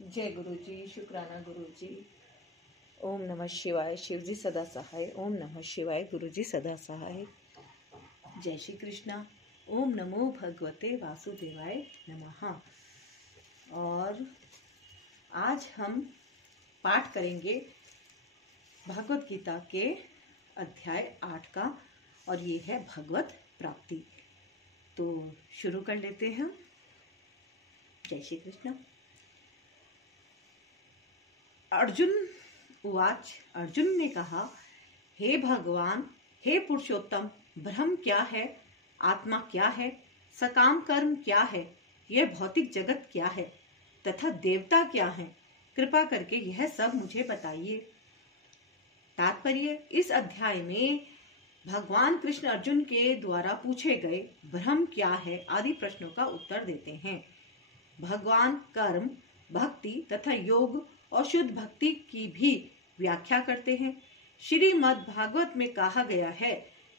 जय गुरु जी, शुक्राना गुरु जी। ओम नमः शिवाय। शिव जी सदा सहाय। ओम नमः शिवाय। गुरु जी सदा सहाय। जय श्री कृष्णा। ओम नमो भगवते वासुदेवाय नमः। और आज हम पाठ करेंगे भगवत गीता के अध्याय 8 का, और ये है भगवत प्राप्ति। तो शुरू कर लेते हैं। जय श्री कृष्ण। अर्जुन उवाच। अर्जुन ने कहा, हे भगवान, हे पुरुषोत्तम, ब्रह्म क्या है, आत्मा क्या है, सकाम कर्म क्या है, यह भौतिक जगत क्या है तथा देवता क्या है, कृपा करके यह सब मुझे बताइए। तात्पर्य, इस अध्याय में भगवान कृष्ण अर्जुन के द्वारा पूछे गए ब्रह्म क्या है आदि प्रश्नों का उत्तर देते हैं। भगवान कर्म, भक्ति तथा योग और शुद्ध भक्ति की भी व्याख्या करते हैं। श्रीमद् भागवत में कहा गया है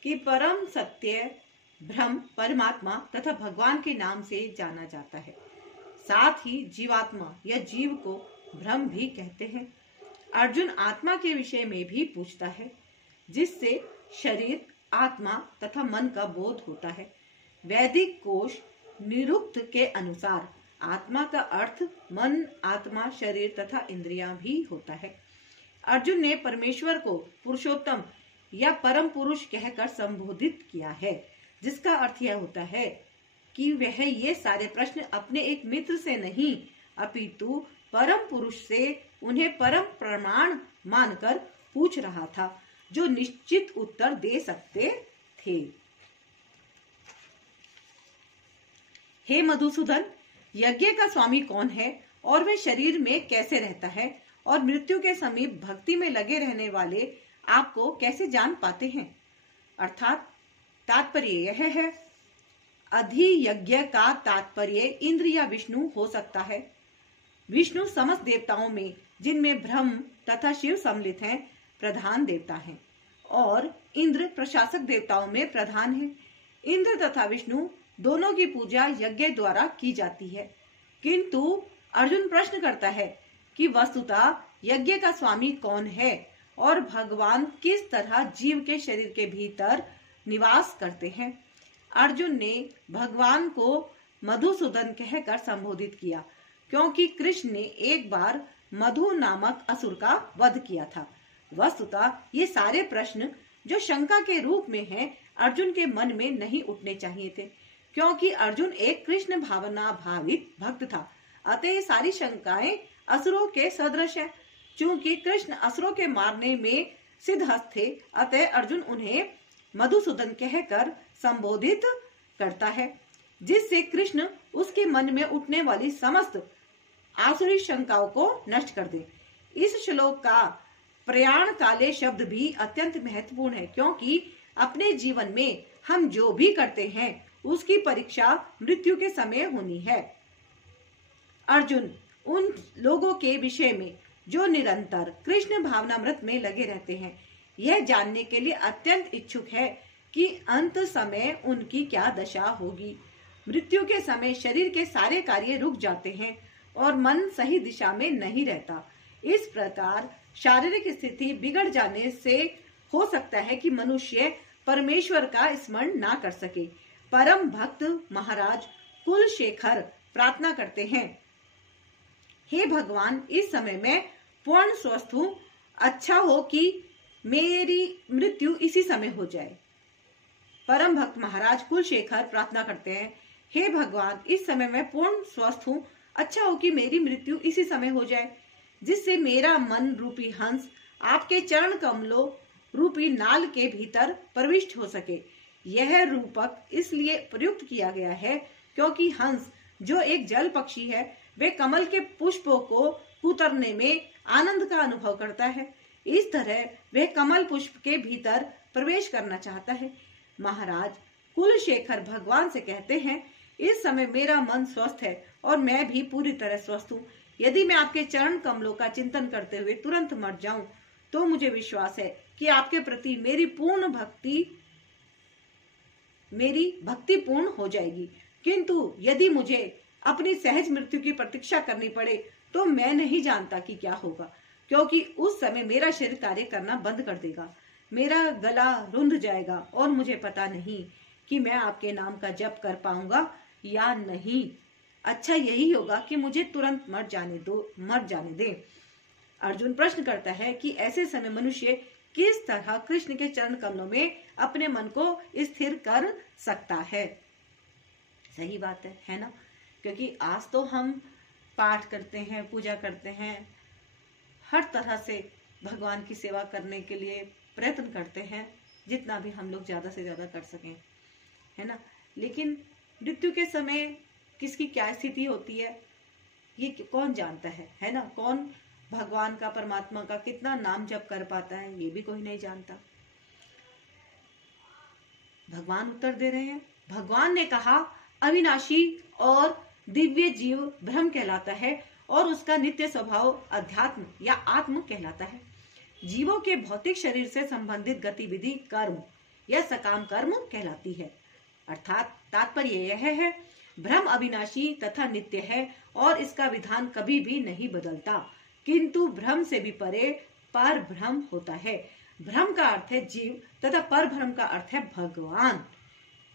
कि परम सत्य ब्रह्म परमात्मा तथा भगवान के नाम से जाना जाता है। साथ ही जीवात्मा या जीव को ब्रह्म भी कहते हैं। अर्जुन आत्मा के विषय में भी पूछता है, जिससे शरीर, आत्मा तथा मन का बोध होता है। वैदिक कोश निरुक्त के अनुसार आत्मा का अर्थ मन, आत्मा, शरीर तथा इंद्रियां भी होता है। अर्जुन ने परमेश्वर को पुरुषोत्तम या परम पुरुष कहकर संबोधित किया है, जिसका अर्थ यह होता है कि वह ये सारे प्रश्न अपने एक मित्र से नहीं, अपितु परम पुरुष से उन्हें परम प्रमाण मानकर पूछ रहा था, जो निश्चित उत्तर दे सकते थे। हे मधुसूदन, यज्ञ का स्वामी कौन है और वह शरीर में कैसे रहता है, और मृत्यु के समीप भक्ति में लगे रहने वाले आपको कैसे जान पाते हैं। अर्थात तात्पर्य यह है, अधियज्ञ का तात्पर्य इंद्र या विष्णु हो सकता है। विष्णु समस्त देवताओं में, जिनमें ब्रह्म तथा शिव सम्मिलित हैं, प्रधान देवता हैं, और इंद्र प्रशासक देवताओं में प्रधान है। इंद्र तथा विष्णु दोनों की पूजा यज्ञ द्वारा की जाती है। किंतु अर्जुन प्रश्न करता है कि वस्तुतः यज्ञ का स्वामी कौन है और भगवान किस तरह जीव के शरीर के भीतर निवास करते हैं। अर्जुन ने भगवान को मधुसूदन कहकर संबोधित किया, क्योंकि कृष्ण ने एक बार मधु नामक असुर का वध किया था। वस्तुतः ये सारे प्रश्न जो शंका के रूप में हैं, अर्जुन के मन में नहीं उठने चाहिए थे, क्योंकि अर्जुन एक कृष्ण भावना भावित भक्त था। अतः सारी शंकाएं असुरों के सदृश है। चूंकि कृष्ण असुरों के मारने में सिद्धहस्त थे, अतः अर्जुन उन्हें मधुसूदन कहकर संबोधित करता है, जिससे कृष्ण उसके मन में उठने वाली समस्त आसुरी शंकाओं को नष्ट कर दे। इस श्लोक का प्रयाण काले शब्द भी अत्यंत महत्वपूर्ण है, क्योंकि अपने जीवन में हम जो भी करते हैं उसकी परीक्षा मृत्यु के समय होनी है। अर्जुन उन लोगों के विषय में जो निरंतर कृष्ण भावनामृत में लगे रहते हैं, यह जानने के लिए अत्यंत इच्छुक है कि अंत समय उनकी क्या दशा होगी। मृत्यु के समय शरीर के सारे कार्य रुक जाते हैं और मन सही दिशा में नहीं रहता। इस प्रकार शारीरिक स्थिति बिगड़ जाने से हो सकता है कि मनुष्य परमेश्वर का स्मरण ना कर सके। परम भक्त महाराज कुलशेखर प्रार्थना करते हैं, हे भगवान, इस समय मैं पूर्ण स्वस्थ हूँ। अच्छा हो कि मेरी मृत्यु इसी समय हो जाए। परम भक्त महाराज कुलशेखर प्रार्थना करते हैं, हे भगवान, इस समय मैं पूर्ण स्वस्थ हूँ। अच्छा हो कि मेरी मृत्यु इसी समय हो जाए, जिससे मेरा मन रूपी हंस आपके चरण कमलों रूपी नाल के भीतर प्रविष्ट हो सके। यह रूपक इसलिए प्रयुक्त किया गया है, क्योंकि हंस जो एक जल पक्षी है, वे कमल के पुष्पों को कुतरने में आनंद का अनुभव करता है। इस तरह वह कमल पुष्प के भीतर प्रवेश करना चाहता है। महाराज कुलशेखर भगवान से कहते हैं, इस समय मेरा मन स्वस्थ है और मैं भी पूरी तरह स्वस्थ हूँ। यदि मैं आपके चरण कमलों का चिंतन करते हुए तुरंत मर जाऊं, तो मुझे विश्वास है कि आपके प्रति मेरी भक्ति पूर्ण हो जाएगी। किंतु यदि मुझे अपनी सहज मृत्यु की प्रतीक्षा करनी पड़े तो मैं नहीं जानता कि क्या होगा, क्योंकि उस समय मेरा शरीर कार्य करना बंद कर देगा, मेरा गला रुंध जाएगा और मुझे पता नहीं कि मैं आपके नाम का जप कर पाऊंगा या नहीं। अच्छा यही होगा कि मुझे तुरंत मर जाने दे। अर्जुन प्रश्न करता है कि ऐसे समय मनुष्य किस तरह कृष्ण के चरण कमलों में अपने मन को स्थिर कर सकता है। सही बात है ना? क्योंकि आज तो हम पाठ करते हैं, पूजा करते हैं, हर तरह से भगवान की सेवा करने के लिए प्रयत्न करते हैं, जितना भी हम लोग ज्यादा से ज्यादा कर सकें, है ना। लेकिन मृत्यु के समय किसकी क्या स्थिति होती है ये कौन जानता है ना। कौन भगवान का, परमात्मा का कितना नाम जप कर पाता है ये भी कोई नहीं जानता। भगवान उत्तर दे रहे हैं। भगवान ने कहा, अविनाशी और दिव्य जीव ब्रह्म कहलाता है और उसका नित्य स्वभाव अध्यात्म या आत्म कहलाता है। जीवों के भौतिक शरीर से संबंधित गतिविधि कर्म या सकाम कर्म कहलाती है। अर्थात तात्पर्य यह है, ब्रह्म अविनाशी तथा नित्य है और इसका विधान कभी भी नहीं बदलता, किंतु ब्रह्म से भी परे पर ब्रह्म होता है। ब्रह्म का अर्थ है जीव तथा पर ब्रह्म का अर्थ है भगवान।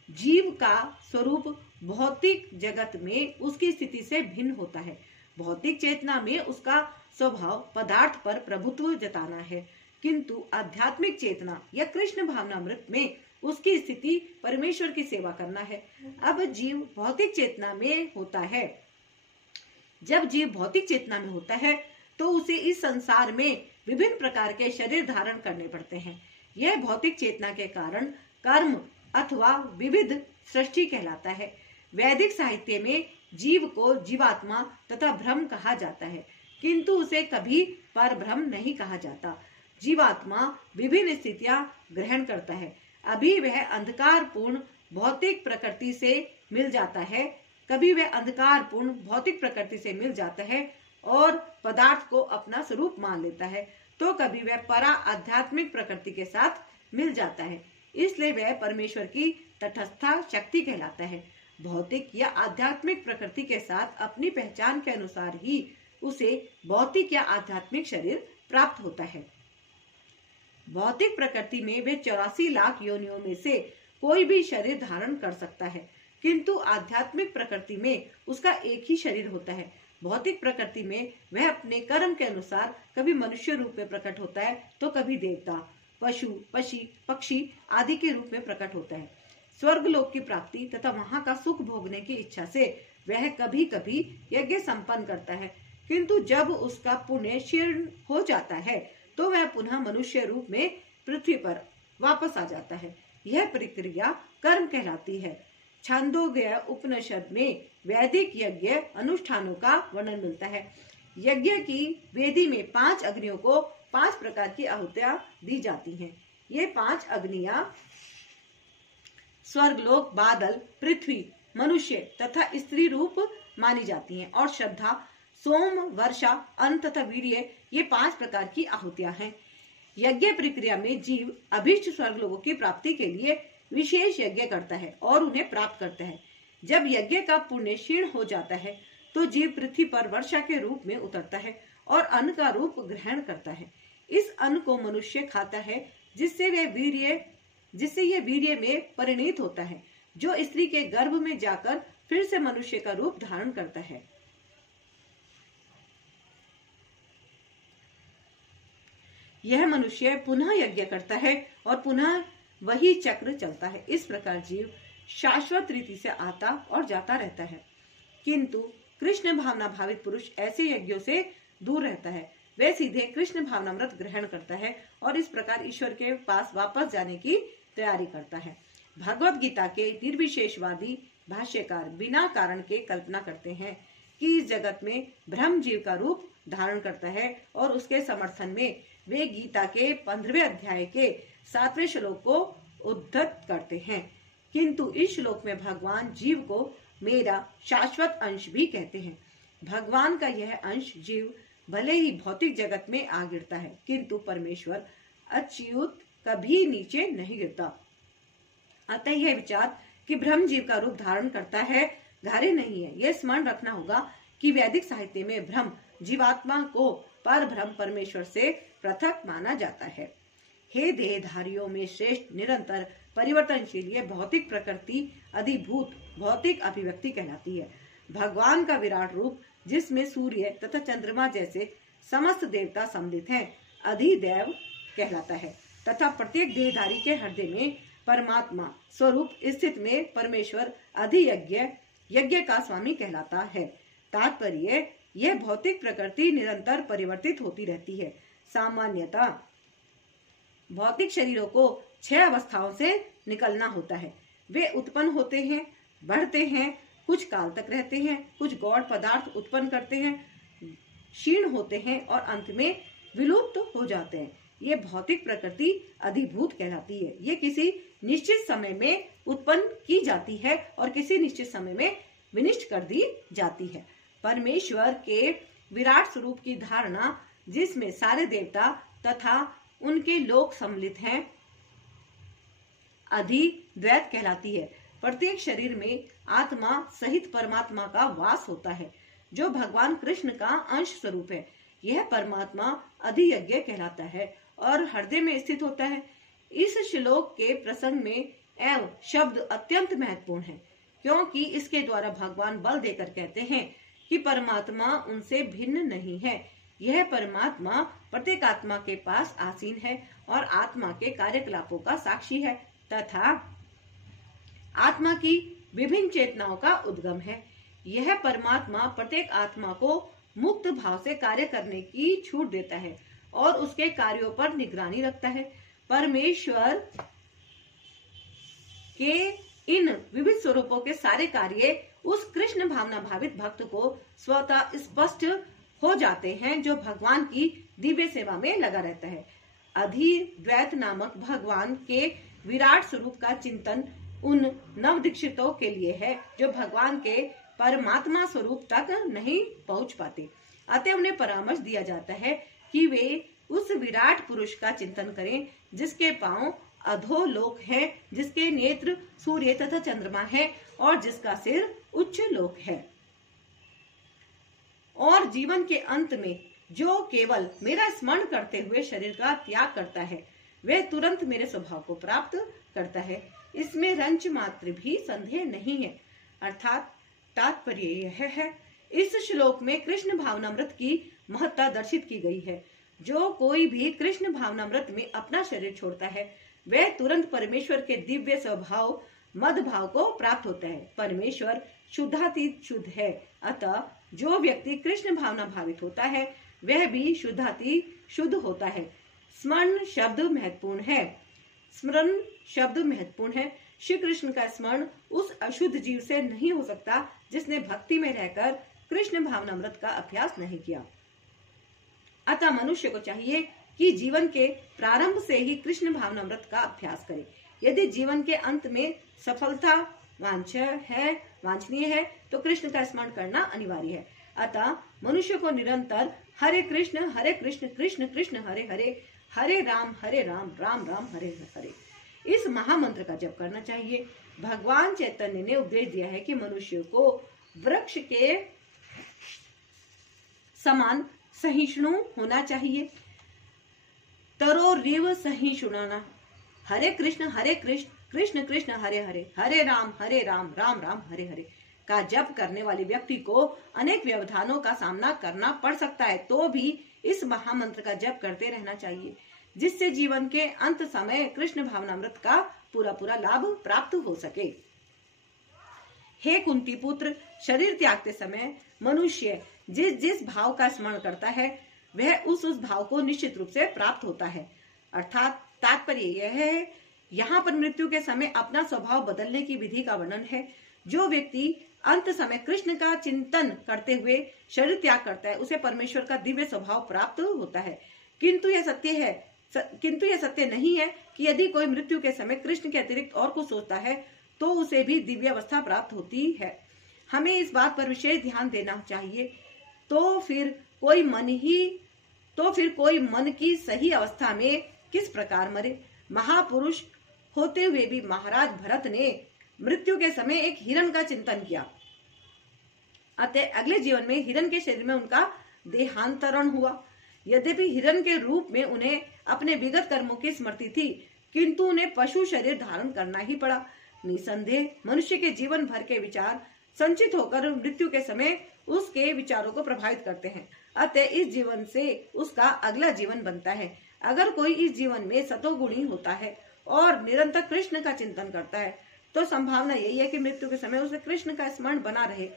जीव का स्वरूप भौतिक जगत में उसकी स्थिति से भिन्न होता है। भौतिक चेतना में उसका स्वभाव पदार्थ पर प्रभुत्व जताना है, किंतु आध्यात्मिक चेतना या कृष्ण भावनामृत में उसकी स्थिति परमेश्वर की सेवा करना है। अब जीव भौतिक चेतना में होता है। जब जीव भौतिक चेतना में होता है तो उसे इस संसार में विभिन्न प्रकार के शरीर धारण करने पड़ते हैं। यह भौतिक चेतना के कारण कर्म अथवा विविध सृष्टि कहलाता है। वैदिक साहित्य में जीव को जीवात्मा तथा ब्रह्म कहा जाता है, किंतु उसे कभी पर ब्रह्म नहीं कहा जाता। जीवात्मा विभिन्न स्थितियां ग्रहण करता है। अभी वह अंधकारपूर्ण भौतिक प्रकृति से मिल जाता है, कभी वह अंधकारपूर्ण भौतिक प्रकृति से मिल जाता है और पदार्थ को अपना स्वरूप मान लेता है, तो कभी वह परा आध्यात्मिक प्रकृति के साथ मिल जाता है। इसलिए वह परमेश्वर की तटस्था शक्ति कहलाता है। भौतिक या आध्यात्मिक प्रकृति के साथ अपनी पहचान के अनुसार ही उसे भौतिक या आध्यात्मिक शरीर प्राप्त होता है। भौतिक प्रकृति में वे 84 लाख योनियों में से कोई भी शरीर धारण कर सकता है, किंतु आध्यात्मिक प्रकृति में उसका एक ही शरीर होता है। भौतिक प्रकृति में वह अपने कर्म के अनुसार कभी मनुष्य रूप में प्रकट होता है तो कभी देवता, पशु, पक्षी आदि के रूप में प्रकट होता है। स्वर्ग लोक की प्राप्ति तथा वहां का सुख भोगने की इच्छा से वह कभी कभी यज्ञ संपन्न करता है, किंतु जब उसका पुण्य क्षीण हो जाता है तो वह पुनः मनुष्य रूप में पृथ्वी पर वापस आ जाता है। यह प्रक्रिया कर्म कहलाती है। छांदोग्य उपनिषद में वैदिक यज्ञ अनुष्ठानों का वर्णन मिलता है। यज्ञ की वेदी में 5 अग्नियों को 5 प्रकार की आहुतियां दी जाती हैं। ये 5 अग्नियां स्वर्गलोक, बादल, पृथ्वी, मनुष्य तथा स्त्री रूप मानी जाती हैं और श्रद्धा, सोम, वर्षा, अन्न तथा वीर्य ये 5 प्रकार की आहुतियां हैं। यज्ञ प्रक्रिया में जीव अभीष्ट स्वर्गलोकों की प्राप्ति के लिए विशेष यज्ञ करता है और उन्हें प्राप्त करता है। जब यज्ञ का पुण्य क्षीण हो जाता है तो जीव पृथ्वी पर वर्षा के रूप में उतरता है और अन्न का रूप ग्रहण करता है। इस अन्न को मनुष्य खाता है, जिससे यह वीर्य में परिणित होता है, जो स्त्री के गर्भ में जाकर फिर से मनुष्य का रूप धारण करता है। यह मनुष्य पुनः यज्ञ करता है और पुनः वही चक्र चलता है। इस प्रकार जीव शाश्वत रीति से आता और जाता रहता है, किंतु कृष्ण भावना भावित पुरुष ऐसे यज्ञों से दूर रहता है। वह सीधे कृष्ण भावनामृत ग्रहण करता है और इस प्रकार ईश्वर के पास वापस जाने की तैयारी करता है। भगवत गीता के निर्विशेषवादी भाष्यकार बिना कारण के कल्पना करते हैं कि इस जगत में ब्रह्म जीव का रूप धारण करता है और उसके समर्थन में वे गीता के 15वें अध्याय के 7वें श्लोक को उद्धृत करते हैं, किंतु इस श्लोक में भगवान जीव को मेरा शाश्वत अंश भी कहते हैं। भगवान का यह अंश जीव भले ही भौतिक जगत में आ गिरता है, किंतु परमेश्वर अच्युत कभी नीचे नहीं गिरता। अतः यह विचार कि ब्रह्म जीव का रूप धारण करता है धार्य नहीं है। यह स्मरण रखना होगा कि वैदिक साहित्य में ब्रह्म जीवात्मा को पर ब्रह्म परमेश्वर से पृथक माना जाता है। हे देहधारियों में श्रेष्ठ निरंतर परिवर्तनशील ये भौतिक प्रकृति अधिभूत भौतिक अभिव्यक्ति कहलाती है। भगवान का विराट रूप जिसमें सूर्य तथा चंद्रमा जैसे समस्त देवता सम्मिलित हैं अधिदेव कहलाता है तथा प्रत्येक देहधारी के हृदय में परमात्मा स्वरूप स्थित में परमेश्वर अधियज्ञ यज्ञ का स्वामी कहलाता है। तात्पर्य यह भौतिक प्रकृति निरंतर परिवर्तित होती रहती है। सामान्यतः भौतिक शरीरों को 6 अवस्थाओं से निकलना होता है। वे उत्पन्न होते हैं, बढ़ते हैं, कुछ काल तक रहते हैं, कुछ गौण पदार्थ उत्पन्न करते हैं, क्षीण होते हैं और अंत में विलुप्त हो जाते हैं। ये भौतिक प्रकृति अधिभूत कहलाती है। ये किसी निश्चित समय में उत्पन्न की जाती है और किसी निश्चित समय में विनष्ट कर दी जाती है। परमेश्वर के विराट स्वरूप की धारणा जिसमें सारे देवता तथा उनके लोक सम्मिलित हैं अधिद्वैत कहलाती है। प्रत्येक शरीर में आत्मा सहित परमात्मा का वास होता है जो भगवान कृष्ण का अंश स्वरूप है। यह परमात्मा अधियज्ञ कहलाता है और हृदय में स्थित होता है। इस श्लोक के प्रसंग में एव शब्द अत्यंत महत्वपूर्ण है क्योंकि इसके द्वारा भगवान बल देकर कहते हैं कि परमात्मा उनसे भिन्न नहीं है। यह परमात्मा प्रत्येक आत्मा के पास आसीन है और आत्मा के कार्यकलापों का साक्षी है तथा आत्मा की विभिन्न चेतनाओं का उद्गम है। यह परमात्मा प्रत्येक आत्मा को मुक्त भाव से कार्य करने की छूट देता है और उसके कार्यों पर निगरानी रखता है। परमेश्वर के इन विविध स्वरूपों के सारे कार्य उस कृष्ण भावना भावित भक्त को स्वतः स्पष्ट हो जाते हैं जो भगवान की दिव्य सेवा में लगा रहता है। अधिद्वैत नामक भगवान के विराट स्वरूप का चिंतन उन नवदीक्षितों के लिए है जो भगवान के परमात्मा स्वरूप तक नहीं पहुंच पाते। अतः उन्हें परामर्श दिया जाता है कि वे उस विराट पुरुष का चिंतन करें जिसके पांव अधोलोक है, जिसके नेत्र सूर्य तथा चंद्रमा है और जिसका सिर उच्च लोक है। और जीवन के अंत में जो केवल मेरा स्मरण करते हुए शरीर का त्याग करता है वह तुरंत मेरे स्वभाव को प्राप्त करता है। इसमें रंच मात्र भी संदेह नहीं है। अर्थात तात्पर्य यह है, इस श्लोक में कृष्ण भावनामृत की महत्ता दर्शित की गई है। जो कोई भी कृष्ण भावनामृत में अपना शरीर छोड़ता है वह तुरंत परमेश्वर के दिव्य स्वभाव मद भाव को प्राप्त होता है। परमेश्वर शुद्धातीत शुद्ध है, अतः जो व्यक्ति कृष्ण भावना भावित होता है वह भी शुद्धातीत शुद्ध होता है। स्मरण शब्द महत्वपूर्ण है। स्मरण शब्द महत्वपूर्ण है। श्री कृष्ण का स्मरण उस अशुद्ध जीव से नहीं हो सकता जिसने भक्ति में रहकर कृष्ण भावनामृत का अभ्यास नहीं किया। अतः मनुष्य को चाहिए कि जीवन के प्रारंभ से ही कृष्ण भावनामृत का अभ्यास करे। यदि जीवन के अंत में सफलता वांछनीय है तो कृष्ण का स्मरण करना अनिवार्य है। अतः मनुष्य को निरंतर हरे कृष्ण कृष्ण कृष्ण हरे हरे, हरे राम राम राम हरे हरे इस महामंत्र का जप करना चाहिए। भगवान चैतन्य ने उपदेश दिया है कि मनुष्य को वृक्ष के समान सहिष्णु होना चाहिए। तरो रिव सहिष्णुना। हरे कृष्ण कृष्ण कृष्ण हरे हरे, हरे राम राम राम हरे हरे का जप करने वाले व्यक्ति को अनेक व्यवधानों का सामना करना पड़ सकता है तो भी इस महामंत्र का जप करते रहना चाहिए जिससे जीवन के अंत समय कृष्ण भावनामृत का पूरा लाभ प्राप्त हो सके। हे कुंती पुत्र, शरीर त्यागते समय मनुष्य जिस भाव का स्मरण करता है वह उस भाव को निश्चित रूप से प्राप्त होता है। अर्थात तात्पर्य यह है, यहाँ पर मृत्यु के समय अपना स्वभाव बदलने की विधि का वर्णन है। जो व्यक्ति अंत समय कृष्ण का चिंतन करते हुए शरीर त्याग करता है उसे परमेश्वर का दिव्य स्वभाव प्राप्त होता है। किंतु यह सत्य नहीं है कि यदि कोई मृत्यु के समय कृष्ण के अतिरिक्त और कुछ सोचता है तो उसे भी दिव्य अवस्था प्राप्त होती है। हमें इस बात पर विशेष ध्यान देना चाहिए। तो फिर कोई मन की सही अवस्था में किस प्रकार मरे। महापुरुष होते हुए भी महाराज भरत ने मृत्यु के समय एक हिरण का चिंतन किया अतः अगले जीवन में हिरण के शरीर में उनका देहांतरण हुआ। यद्यपि हिरण के रूप में उन्हें अपने विगत कर्मों की स्मृति थी, किंतु उन्हें पशु शरीर धारण करना ही पड़ा। निसंदेह मनुष्य के जीवन भर के विचार संचित होकर मृत्यु के समय उसके विचारों को प्रभावित करते हैं। अतः इस जीवन से उसका अगला जीवन बनता है। अगर कोई इस जीवन में सतोगुणी होता है और निरंतर कृष्ण का चिंतन करता है, तो संभावना यही है कि मृत्यु के समय उसे कृष्ण का स्मरण बना रहे।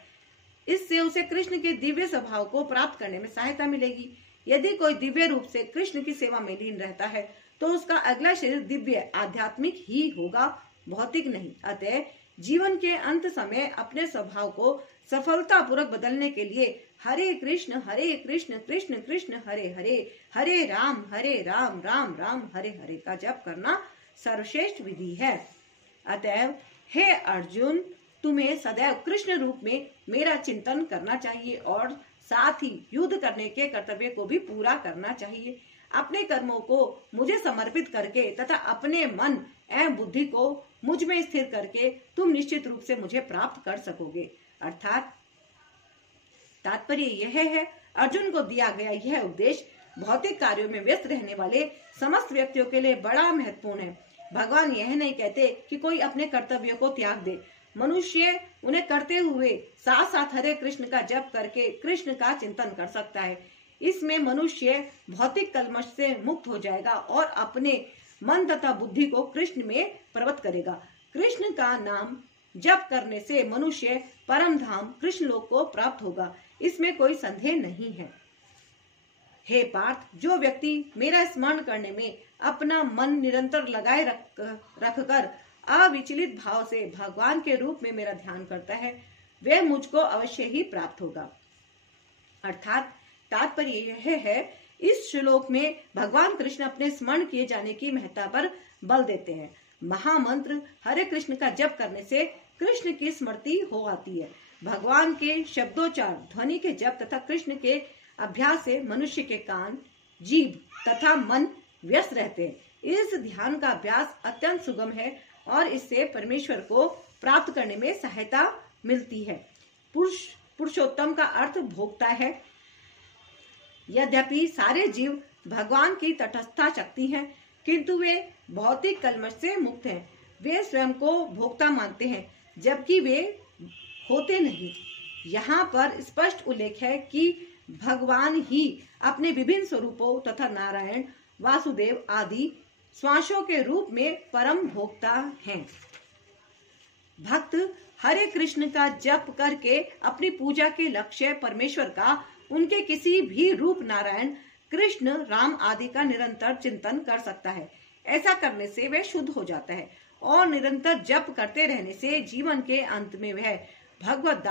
इससे उसे कृष्ण के दिव्य स्वभाव को प्राप्त करने में सहायता मिलेगी। यदि कोई दिव्य रूप से कृष्ण की सेवा में लीन रहता है, तो उसका अगला शरीर दिव्य आध्यात्मिक ही होगा, भौतिक नहीं। अतः जीवन के अंत समय अपने स्वभाव को सफलता पूर्वक बदलने के लिए हरे कृष्ण कृष्ण कृष्ण हरे हरे, हरे राम राम राम हरे हरे का जप करना सर्वश्रेष्ठ विधि है। अतएव हे अर्जुन, तुम्हें सदैव कृष्ण रूप में मेरा चिंतन करना चाहिए और साथ ही युद्ध करने के कर्तव्य को भी पूरा करना चाहिए। अपने कर्मों को मुझे समर्पित करके तथा अपने मन एवं बुद्धि को मुझ में स्थिर करके तुम निश्चित रूप से मुझे प्राप्त कर सकोगे। अर्थात तात्पर्य यह है, अर्जुन को दिया गया यह उपदेश भौतिक कार्यों में व्यस्त रहने वाले समस्त व्यक्तियों के लिए बड़ा महत्वपूर्ण है। भगवान यह नहीं कहते कि कोई अपने कर्तव्यों को त्याग दे। मनुष्य उन्हें करते हुए साथ साथ हरे कृष्ण का जप करके कृष्ण का चिंतन कर सकता है। इसमें मनुष्य भौतिक कलमश से मुक्त हो जाएगा और अपने मन तथा बुद्धि को कृष्ण में प्रवृत्त करेगा। कृष्ण का नाम जप करने से मनुष्य परम धाम कृष्ण लोक को प्राप्त होगा, इसमें कोई संदेह नहीं है। हे पार्थ, जो व्यक्ति मेरा स्मरण करने में अपना मन निरंतर लगाए रखकर अविचलित भाव से भगवान के रूप में मेरा ध्यान करता है, वह मुझको अवश्य ही प्राप्त होगा। अर्थात तात्पर्य यह है, इस श्लोक में भगवान कृष्ण अपने स्मरण किए जाने की महत्ता पर बल देते हैं। महामंत्र हरे कृष्ण का जप करने से कृष्ण की स्मृति हो आती है। भगवान के शब्दोच्चार ध्वनि के जप तथा कृष्ण के अभ्यास से मनुष्य के कान, जीभ तथा मन व्यस्त रहते हैं। इस ध्यान का अभ्यास अत्यंत सुगम है और इससे परमेश्वर को प्राप्त करने में सहायता मिलती है। पुरुषोत्तम का अर्थ भोक्ता है। यद्यपि सारे जीव भगवान की तटस्था शक्ति हैं, किंतु वे भौतिक कलमश से मुक्त हैं। वे स्वयं को भोक्ता मानते हैं, जबकि वे होते नहीं। यहाँ पर स्पष्ट उल्लेख है कि भगवान ही अपने विभिन्न स्वरूपों तथा नारायण, वासुदेव आदि श्वासों के रूप में परम भोक्ता हैं। भक्त हरे कृष्ण का जप करके अपनी पूजा के लक्ष्य परमेश्वर का उनके किसी भी रूप नारायण, कृष्ण, राम आदि का निरंतर चिंतन कर सकता है। ऐसा करने से वह शुद्ध हो जाता है और निरंतर जप करते रहने से जीवन के अंत में वह भगवत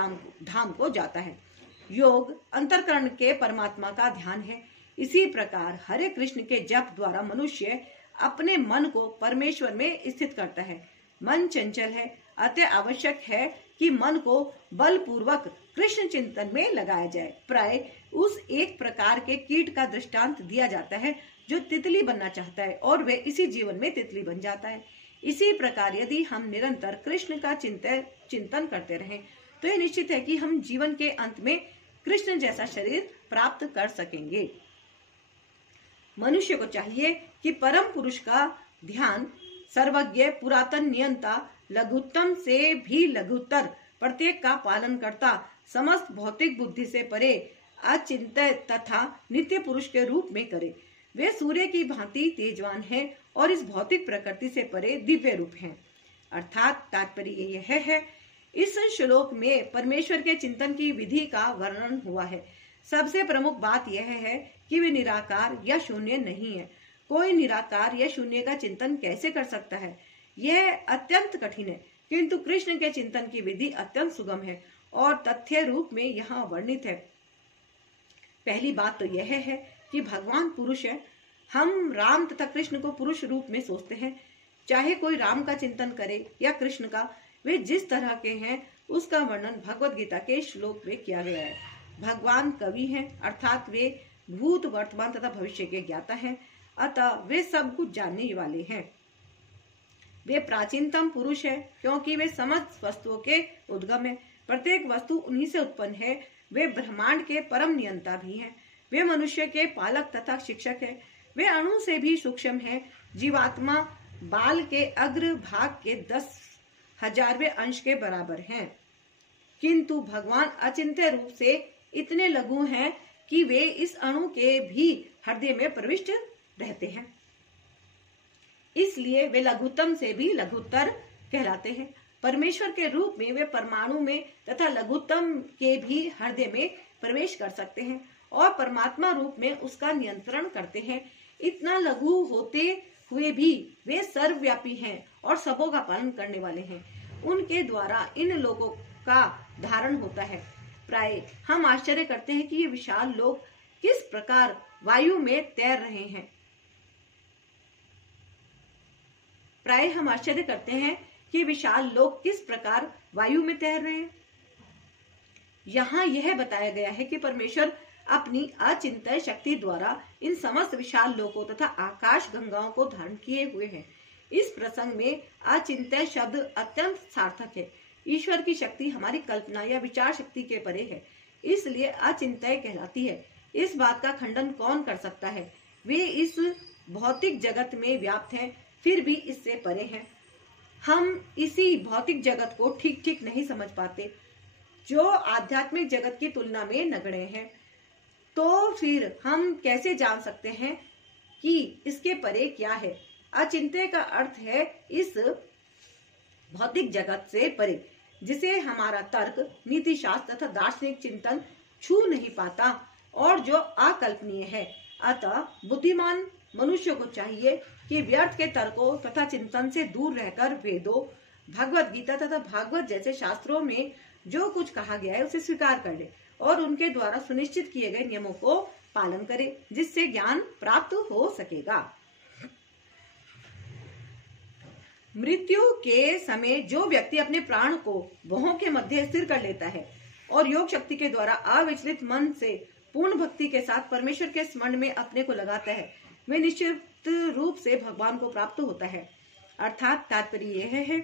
धाम को जाता है। योग अंतःकरण के परमात्मा का ध्यान है। इसी प्रकार हरे कृष्ण के जप द्वारा मनुष्य अपने मन को परमेश्वर में स्थित करता है। मन चंचल है, अतः आवश्यक है कि मन को बलपूर्वक कृष्ण चिंतन में लगाया जाए। प्राय उस एक प्रकार के कीट का दृष्टांत दिया जाता है जो तितली बनना चाहता है और वह इसी जीवन में तितली बन जाता है। इसी प्रकार यदि हम निरंतर कृष्ण का चिंतन करते रहें, तो यह निश्चित है कि हम जीवन के अंत में कृष्ण जैसा शरीर प्राप्त कर सकेंगे। मनुष्य को चाहिए कि परम पुरुष का ध्यान, सर्वज्ञ, पुरातन, नियंता, लघुत्तम से भी लघुत्तर, प्रत्येक का पालन करता, समस्त भौतिक बुद्धि से परे, अचिंत्य तथा नित्य पुरुष के रूप में करे। वे सूर्य की भांति तेजवान हैं और इस भौतिक प्रकृति से परे दिव्य रूप हैं। अर्थात तात्पर्य यह है, इस श्लोक में परमेश्वर के चिंतन की विधि का वर्णन हुआ है। सबसे प्रमुख बात यह है कि वे निराकार या शून्य नहीं है। कोई निराकार या शून्य का चिंतन कैसे कर सकता है? यह अत्यंत कठिन है, किंतु कृष्ण के चिंतन की विधि अत्यंत सुगम है और तथ्य रूप में यहाँ वर्णित है। पहली बात तो यह है कि भगवान पुरुष है। हम राम तथा कृष्ण को पुरुष रूप में सोचते हैं। चाहे कोई राम का चिंतन करे या कृष्ण का, वे जिस तरह के हैं उसका वर्णन भगवत गीता के श्लोक में किया गया है। भगवान कवि हैं, अर्थात वे भूत, वर्तमान तथा भविष्य के ज्ञाता हैं, अतः वे सब कुछ जानने वाले हैं। वे प्राचीनतम पुरुष है क्योंकि वे समस्त वस्तुओं के उद्गम है। प्रत्येक वस्तु उन्हीं से उत्पन्न है। वे ब्रह्मांड के परम नियंता भी हैं। वे मनुष्य के पालक तथा शिक्षक है। वे अणु से भी सूक्ष्म है। जीवात्मा बाल के अग्र भाग के 10,000वें अंश के बराबर हैं, किंतु भगवान अचिंत्य रूप से इतने लघु हैं कि वे इस अणु के भी हृदय में प्रविष्ट रहते हैं। इसलिए वे लघुतम से भी लघुतर कहलाते हैं। परमेश्वर के रूप में वे परमाणु में तथा लघुतम के भी हृदय में प्रवेश कर सकते हैं और परमात्मा रूप में उसका नियंत्रण करते हैं। इतना लघु होते हुए भी वे सर्वव्यापी हैं और सबों का पालन करने वाले हैं। उनके द्वारा इन लोगों का धारण होता है। प्राय हम आश्चर्य करते हैं कि ये विशाल लोग किस प्रकार वायु में तैर रहे हैं। प्राय हम आश्चर्य करते हैं कि विशाल लोग किस प्रकार वायु में तैर रहे हैं। यहाँ यह बताया गया है कि परमेश्वर अपनी अचिंत्य शक्ति द्वारा इन समस्त विशाल लोकों तथा आकाश गंगाओं को धारण किए हुए हैं। इस प्रसंग में अचिंत्य शब्द अत्यंत सार्थक है। ईश्वर की शक्ति हमारी कल्पना या विचार शक्ति के परे है, इसलिए अचिंत्य कहलाती है। इस बात का खंडन कौन कर सकता है? वे इस भौतिक जगत में व्याप्त हैं, फिर भी इससे परे हैं। हम इसी भौतिक जगत को ठीक ठीक नहीं समझ पाते, जो आध्यात्मिक जगत की तुलना में नगण्य है। तो फिर हम कैसे जान सकते हैं कि इसके परे क्या है? अचिंत्य का अर्थ है इस भौतिक जगत से परे, जिसे हमारा तर्क, नीति शास्त्र तथा दार्शनिक चिंतन छू नहीं पाता और जो अकल्पनीय है। अतः बुद्धिमान मनुष्य को चाहिए कि व्यर्थ के तर्कों तथा चिंतन से दूर रहकर वेदों, भगवत गीता तथा भागवत जैसे शास्त्रों में जो कुछ कहा गया है उसे स्वीकार कर ले और उनके द्वारा सुनिश्चित किए गए नियमों को पालन करे, जिससे ज्ञान प्राप्त हो सकेगा। मृत्यु के समय जो व्यक्ति अपने प्राण को भौहों के मध्य स्थिर कर लेता है और योग शक्ति के द्वारा अविचलित मन से पूर्ण भक्ति के साथ परमेश्वर के स्मरण में अपने को लगाता है, वे निश्चित रूप से भगवान को प्राप्त होता है। अर्थात तात्पर्य यह है,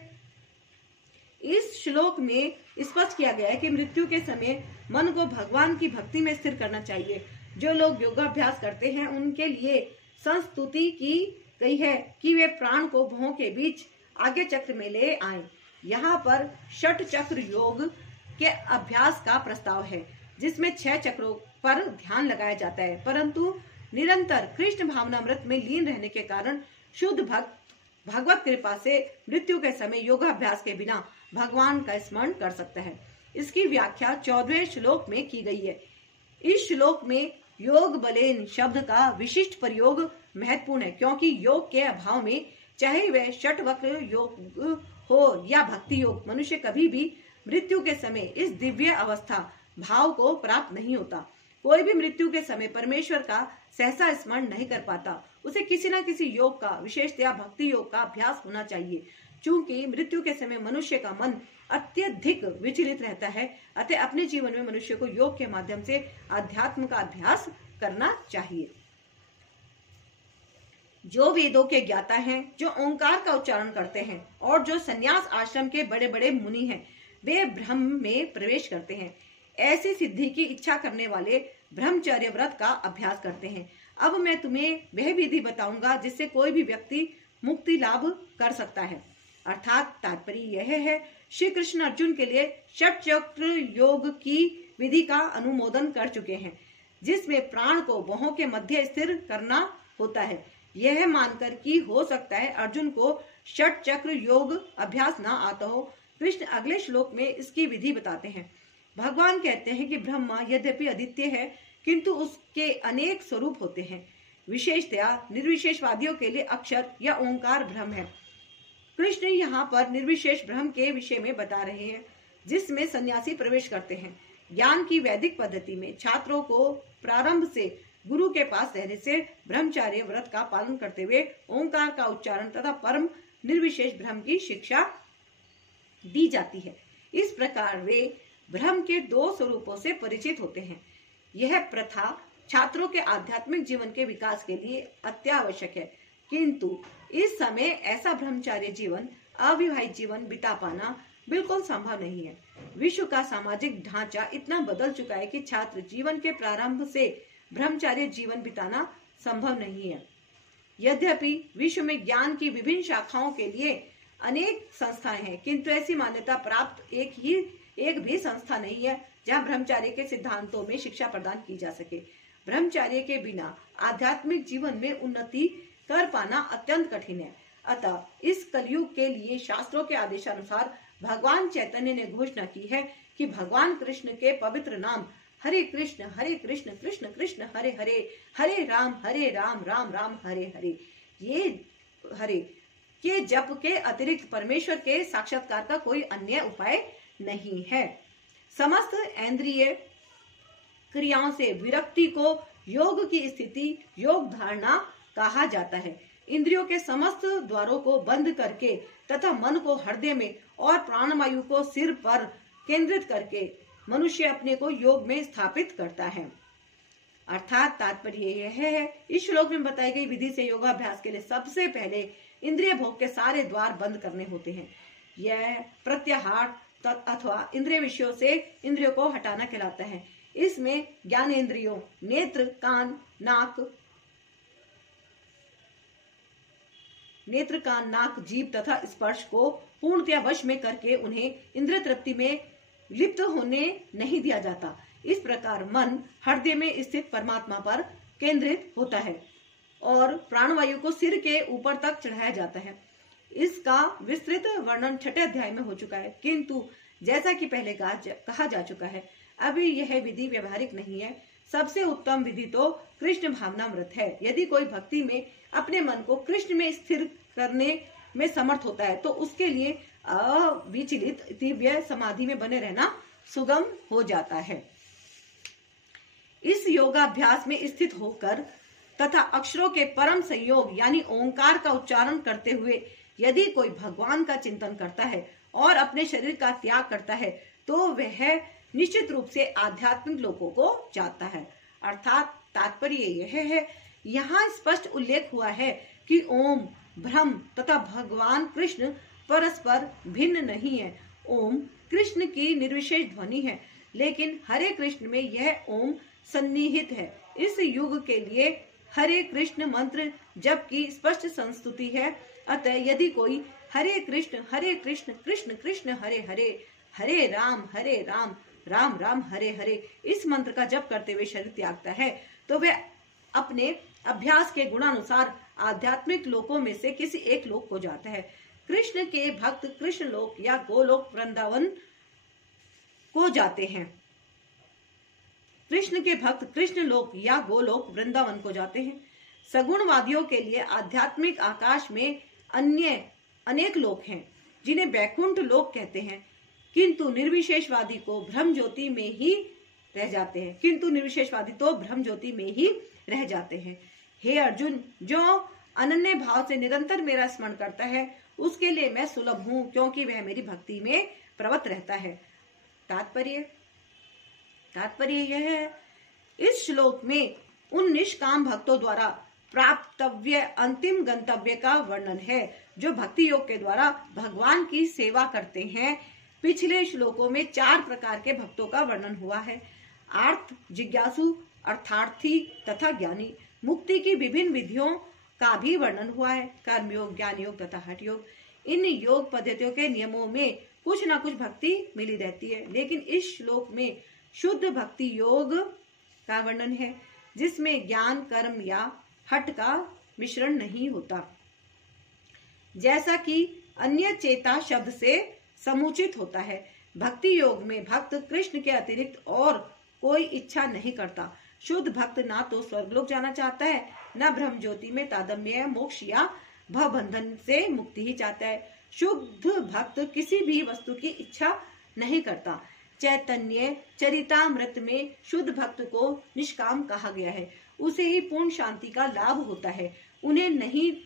इस श्लोक में स्पष्ट किया गया है कि मृत्यु के समय मन को भगवान की भक्ति में स्थिर करना चाहिए। जो लोग योगाभ्यास करते हैं उनके लिए संस्तुति की गई है कि वे प्राण को भौहों के बीच आगे चक्र में ले आए। यहाँ पर षट चक्र योग के अभ्यास का प्रस्ताव है, जिसमें 6 चक्रों पर ध्यान लगाया जाता है, परंतु निरंतर कृष्ण भावनामृत में लीन रहने के कारण शुद्ध भक्त भगवत कृपा से मृत्यु के समय योगाभ्यास के बिना भगवान का स्मरण कर सकता है। इसकी व्याख्या 14वें श्लोक में की गई है। इस श्लोक में योग बलेन शब्द का विशिष्ट प्रयोग महत्वपूर्ण है, क्योंकि योग के अभाव में चाहे वह षटवक्र योग हो या भक्ति योग, मनुष्य कभी भी मृत्यु के समय इस दिव्य अवस्था भाव को प्राप्त नहीं होता। कोई भी मृत्यु के समय परमेश्वर का सहसा स्मरण नहीं कर पाता। उसे किसी न किसी योग का, विशेषतया भक्ति योग का अभ्यास होना चाहिए। चूंकि मृत्यु के समय मनुष्य का मन अत्यधिक विचलित रहता है, अतः अपने जीवन में मनुष्य को योग के माध्यम से अध्यात्म का अभ्यास करना चाहिए। जो वेदों के ज्ञाता हैं, जो ओंकार का उच्चारण करते हैं और जो संन्यास आश्रम के बड़े बड़े मुनि हैं, वे ब्रह्म में प्रवेश करते हैं। ऐसी सिद्धि की इच्छा करने वाले ब्रह्मचर्य व्रत का अभ्यास करते हैं। अब मैं तुम्हें वह विधि बताऊंगा जिससे कोई भी व्यक्ति मुक्ति लाभ कर सकता है। अर्थात तात्पर्य यह है, श्री कृष्ण अर्जुन के लिए षट चक्र योग की विधि का अनुमोदन कर चुके हैं, जिसमें प्राण को भौहों के मध्य स्थिर करना होता है। यह मानकर कि हो सकता है अर्जुन को षट चक्र योग अभ्यास ना आता हो, कृष्ण अगले श्लोक में इसकी विधि बताते हैं। भगवान कहते हैं कि ब्रह्मा यद्यपि अद्वितीय है, किंतु उसके अनेक स्वरूप होते हैं। विशेषतया निर्विशेषवादियों के लिए अक्षर या ओंकार ब्रह्म है। कृष्ण यहाँ पर निर्विशेष ब्रह्म के विषय में बता रहे हैं, जिसमें सन्यासी प्रवेश करते हैं। ज्ञान की वैदिक पद्धति में छात्रों को प्रारंभ से गुरु के पास रहने से ब्रह्मचार्य व्रत का पालन करते हुए ओंकार का उच्चारण तथा परम निर्विशेष ब्रह्म की शिक्षा दी जाती है। इस प्रकार वे ब्रह्म के 2 स्वरूपों से परिचित होते हैं। यह प्रथा छात्रों के आध्यात्मिक जीवन के विकास के लिए अत्यावश्यक है, किंतु इस समय ऐसा ब्रह्मचार्य जीवन, अविवाहित जीवन बिता पाना बिल्कुल संभव नहीं है। विश्व का सामाजिक ढांचा इतना बदल चुका है कि छात्र जीवन के प्रारंभ से ब्रह्मचार्य जीवन बिताना संभव नहीं है। यद्यपि विश्व में ज्ञान की विभिन्न शाखाओं के लिए अनेक संस्थाएं हैं, किंतु ऐसी मान्यता प्राप्त एक भी संस्था नहीं है जहां ब्रह्मचार्य के सिद्धांतों में शिक्षा प्रदान की जा सके। ब्रह्मचार्य के बिना आध्यात्मिक जीवन में उन्नति कर पाना अत्यंत कठिन है। अतः इस कलयुग के लिए शास्त्रों के आदेशानुसार भगवान चैतन्य ने घोषणा की है कि भगवान कृष्ण के पवित्र नाम हरे कृष्ण कृष्ण कृष्ण हरे हरे, हरे राम राम राम हरे हरे, ये हरे के जप के अतिरिक्त परमेश्वर के साक्षात्कार का कोई अन्य उपाय नहीं है। समस्त इंद्रिय क्रियाओं से विरक्ति को योग की स्थिति योग धारणा कहा जाता है। इंद्रियों के समस्त द्वारों को बंद करके तथा मन को हृदय में और प्राणवायु को सिर पर केंद्रित करके मनुष्य अपने को योग में स्थापित करता है। अर्थात तात्पर्य यह है, इस श्लोक में बताई गई विधि से योगाभ्यास के लिए सबसे पहले इंद्रिय भोग के सारे द्वार बंद करने होते हैं। यह प्रत्याहार अथवा इंद्रिय विषयों से इंद्रियों को हटाना कहलाता है। इसमें ज्ञान इंद्रियों नेत्र कान नाक जीभ तथा स्पर्श को पूर्णतया वश में करके उन्हें इंद्रिय तृप्ति में लिप्त होने नहीं दिया जाता। इस प्रकार मन हृदय में स्थित परमात्मा पर केंद्रित होता है और प्राणवायु को सिर के ऊपर तक चढ़ाया जाता है। इसका विस्तृत वर्णन 6 अध्याय में हो चुका है, किंतु जैसा कि पहले कहा जा चुका है, अभी यह विधि व्यवहारिक नहीं है। सबसे उत्तम विधि तो कृष्ण भावनामृत है। यदि कोई भक्ति में अपने मन को कृष्ण में स्थिर करने में समर्थ होता है तो उसके लिए अविचलित दिव्य समाधि में बने रहना सुगम हो जाता है। इस योगाभ्यास में स्थित होकर तथा अक्षरों के परम संयोग यानी ओंकार का उच्चारण करते हुए यदि कोई भगवान का चिंतन करता है और अपने शरीर का त्याग करता है तो वह निश्चित रूप से आध्यात्मिक लोकों को जाता है। अर्थात तात्पर्य यह है, यहाँ स्पष्ट उल्लेख हुआ है कि ओम ब्रह्म तथा भगवान कृष्ण परस्पर भिन्न नहीं है। ओम कृष्ण की निर्विशेष ध्वनि है, लेकिन हरे कृष्ण में यह ओम सन्निहित है। इस युग के लिए हरे कृष्ण मंत्र जप की स्पष्ट संस्तुति है। अतः यदि कोई हरे कृष्ण कृष्ण कृष्ण हरे हरे, हरे राम राम राम हरे हरे इस मंत्र का जप करते हुए शरीर त्यागता है तो वह अपने अभ्यास के गुणानुसार आध्यात्मिक लोकों में से किसी एक लोक को जाता है। कृष्ण के भक्त कृष्ण लोक या गोलोक वृंदावन को जाते हैं। कृष्ण के भक्त कृष्ण लोक या गोलोक वृंदावन को जाते हैं। सगुणवादियों के लिए आध्यात्मिक आकाश में अन्य अनेक लोक हैं जिन्हें वैकुंठ लोक कहते हैं, किंतु निर्विशेषवादी तो ब्रह्म ज्योति में ही रह जाते हैं। हे अर्जुन, जो अनन्य भाव से निरंतर मेरा स्मरण करता है उसके लिए मैं सुलभ हूँ, क्योंकि वह मेरी भक्ति में प्रवृत्त रहता है। तात्पर्य यह है, इस श्लोक में उन निष्काम भक्तों द्वारा प्राप्तव्य अंतिम गंतव्य का वर्णन है जो भक्ति योग के द्वारा भगवान की सेवा करते हैं। पिछले श्लोकों में 4 प्रकार के भक्तों का वर्णन हुआ है, आर्थ, जिज्ञासु, अर्थार्थी तथा ज्ञानी। मुक्ति की विभिन्न विधियों का भी वर्णन हुआ है, कर्म योग, ज्ञान योग तथा हठ योग। इन योग पद्धतियों के नियमों में कुछ न कुछ भक्ति मिली रहती है, लेकिन इस श्लोक में शुद्ध भक्ति योग का वर्णन है जिसमें ज्ञान, कर्म या हठ का मिश्रण नहीं होता, जैसा कि अन्य चेता शब्द से समुचित होता है। भक्ति योग में भक्त कृष्ण के अतिरिक्त और कोई इच्छा नहीं करता। शुद्ध भक्त ना तो स्वर्गलोक जाना चाहता है, न ब्रह्म ज्योति में तादम्य मोक्ष या भवबंधन से मुक्ति ही चाहता है। शुद्ध भक्त किसी भी वस्तु की इच्छा नहीं करता। चैतन्य चरितामृत में शुद्ध भक्त को निष्काम कहा गया है, उसे ही पूर्ण शांति का लाभ होता है, उन्हें नहीं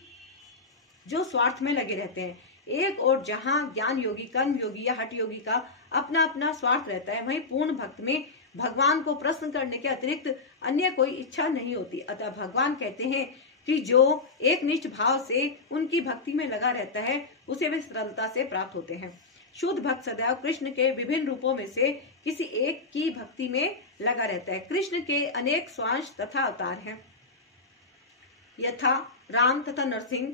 जो स्वार्थ में लगे रहते हैं। एक और जहां ज्ञान योगी, कर्म योगी या हठ योगी का अपना अपना स्वार्थ रहता है, वहीं पूर्ण भक्त में भगवान को प्रसन्न करने के अतिरिक्त अन्य कोई इच्छा नहीं होती। अतः भगवान कहते हैं कि जो एक निष्ठ भाव से उनकी भक्ति में लगा रहता है उसे वे सरलता से प्राप्त होते हैं। शुद्ध भक्त सदैव कृष्ण के विभिन्न रूपों में से किसी एक की भक्ति में लगा रहता है। कृष्ण के अनेक स्वांश तथा अवतार हैं, यथा राम तथा नरसिंह,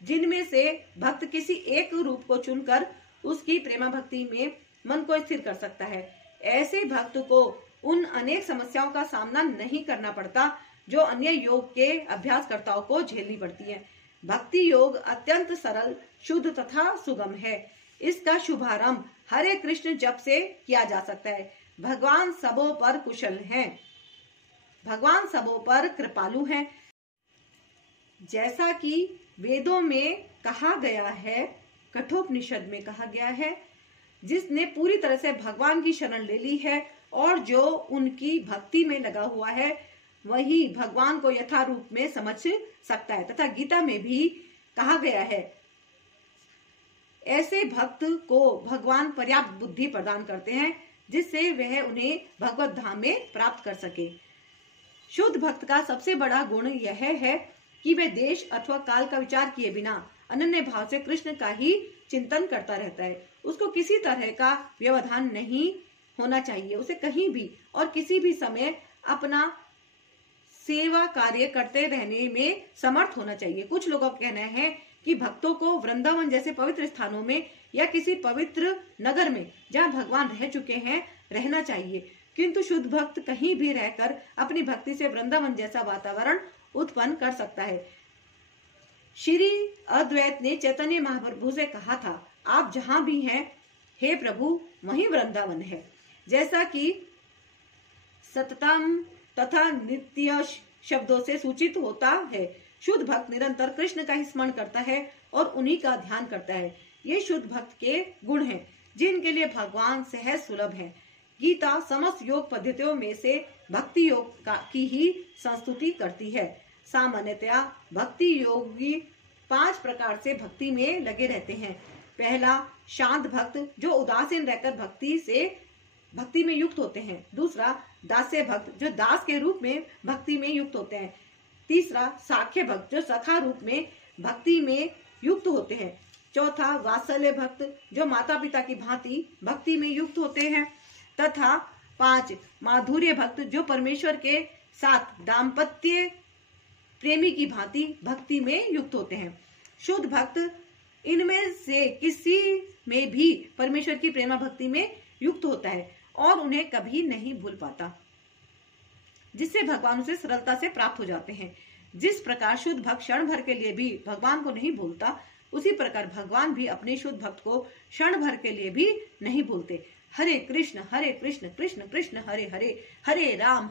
जिनमें से भक्त किसी एक रूप को चुनकर उसकी प्रेमा भक्ति में मन को स्थिर कर सकता है। ऐसे भक्त को उन अनेक समस्याओं का सामना नहीं करना पड़ता जो अन्य योग के अभ्यासकर्ताओं को झेलनी पड़ती है। भक्ति योग अत्यंत सरल, शुद्ध तथा सुगम है। इसका शुभारंभ हरे कृष्ण जप से किया जा सकता है। भगवान सबों पर कुशल हैं, भगवान सबों पर कृपालु हैं। जैसा कि वेदों में कहा गया है, कठोपनिषद में कहा गया है, जिसने पूरी तरह से भगवान की शरण ले ली है और जो उनकी भक्ति में लगा हुआ है वही भगवान को यथारूप में समझ सकता है। तथा गीता में भी कहा गया है, ऐसे भक्त को भगवान पर्याप्त बुद्धि प्रदान करते हैं जिससे वह उन्हें भगवत धाम में प्राप्त कर सके। शुद्ध भक्त का सबसे बड़ा गुण यह है कि वह देश अथवा काल का विचार किए बिना अनन्य भाव से कृष्ण का ही चिंतन करता रहता है। उसको किसी तरह का व्यवधान नहीं होना चाहिए। उसे कहीं भी और किसी भी समय अपना सेवा कार्य करते रहने में समर्थ होना चाहिए। कुछ लोगों का कहना है कि भक्तों को वृंदावन जैसे पवित्र स्थानों में या किसी पवित्र नगर में जहाँ भगवान रह चुके हैं रहना चाहिए, किंतु शुद्ध भक्त कहीं भी रहकर अपनी भक्ति से वृंदावन जैसा वातावरण उत्पन्न कर सकता है। श्री अद्वैत ने चैतन्य महाप्रभु से कहा था, आप जहां भी हैं हे प्रभु वहीं वृंदावन है। जैसा कि सततम तथा नित्य शब्दों से सूचित होता है, शुद्ध भक्त निरंतर कृष्ण का ही स्मरण करता है और उन्हीं का ध्यान करता है। ये शुद्ध भक्त के गुण हैं जिनके लिए भगवान सहज सुलभ है। गीता समस्त योग पद्धतियों में से भक्ति योग की ही संस्तुति करती है। सामान्यतया भक्ति योगी 5 प्रकार से भक्ति में लगे रहते हैं। पहला, शांत भक्त जो उदासीन रहकर भक्ति में युक्त होते हैं। दूसरा, दास्य भक्त जो दास के रूप में भक्ति में युक्त होते हैं। तीसरा, साख्य भक्त जो सखा रूप में भक्ति में युक्त होते हैं। चौथा, वात्सल्य भक्त जो माता पिता की भांति भक्ति में युक्त होते हैं। तथा 5, माधुर्य भक्त जो परमेश्वर के साथ दाम्पत्य प्रेमी की भांति भक्ति में युक्त होते हैं। शुद्ध भक्त इनमें से किसी में भी परमेश्वर की प्रेमा भक्ति में युक्त होता है और उन्हें कभी नहीं भूल पाता, जिससे भगवान उसे सरलता से प्राप्त हो जाते हैं। जिस प्रकार शुद्ध भक्त क्षण भर के लिए भी भगवान को नहीं भूलता, उसी प्रकार भगवान भी अपने शुद्ध भक्त को क्षण भर के लिए भी नहीं भूलते। हरे कृष्ण कृष्ण कृष्ण हरे हरे, हरे राम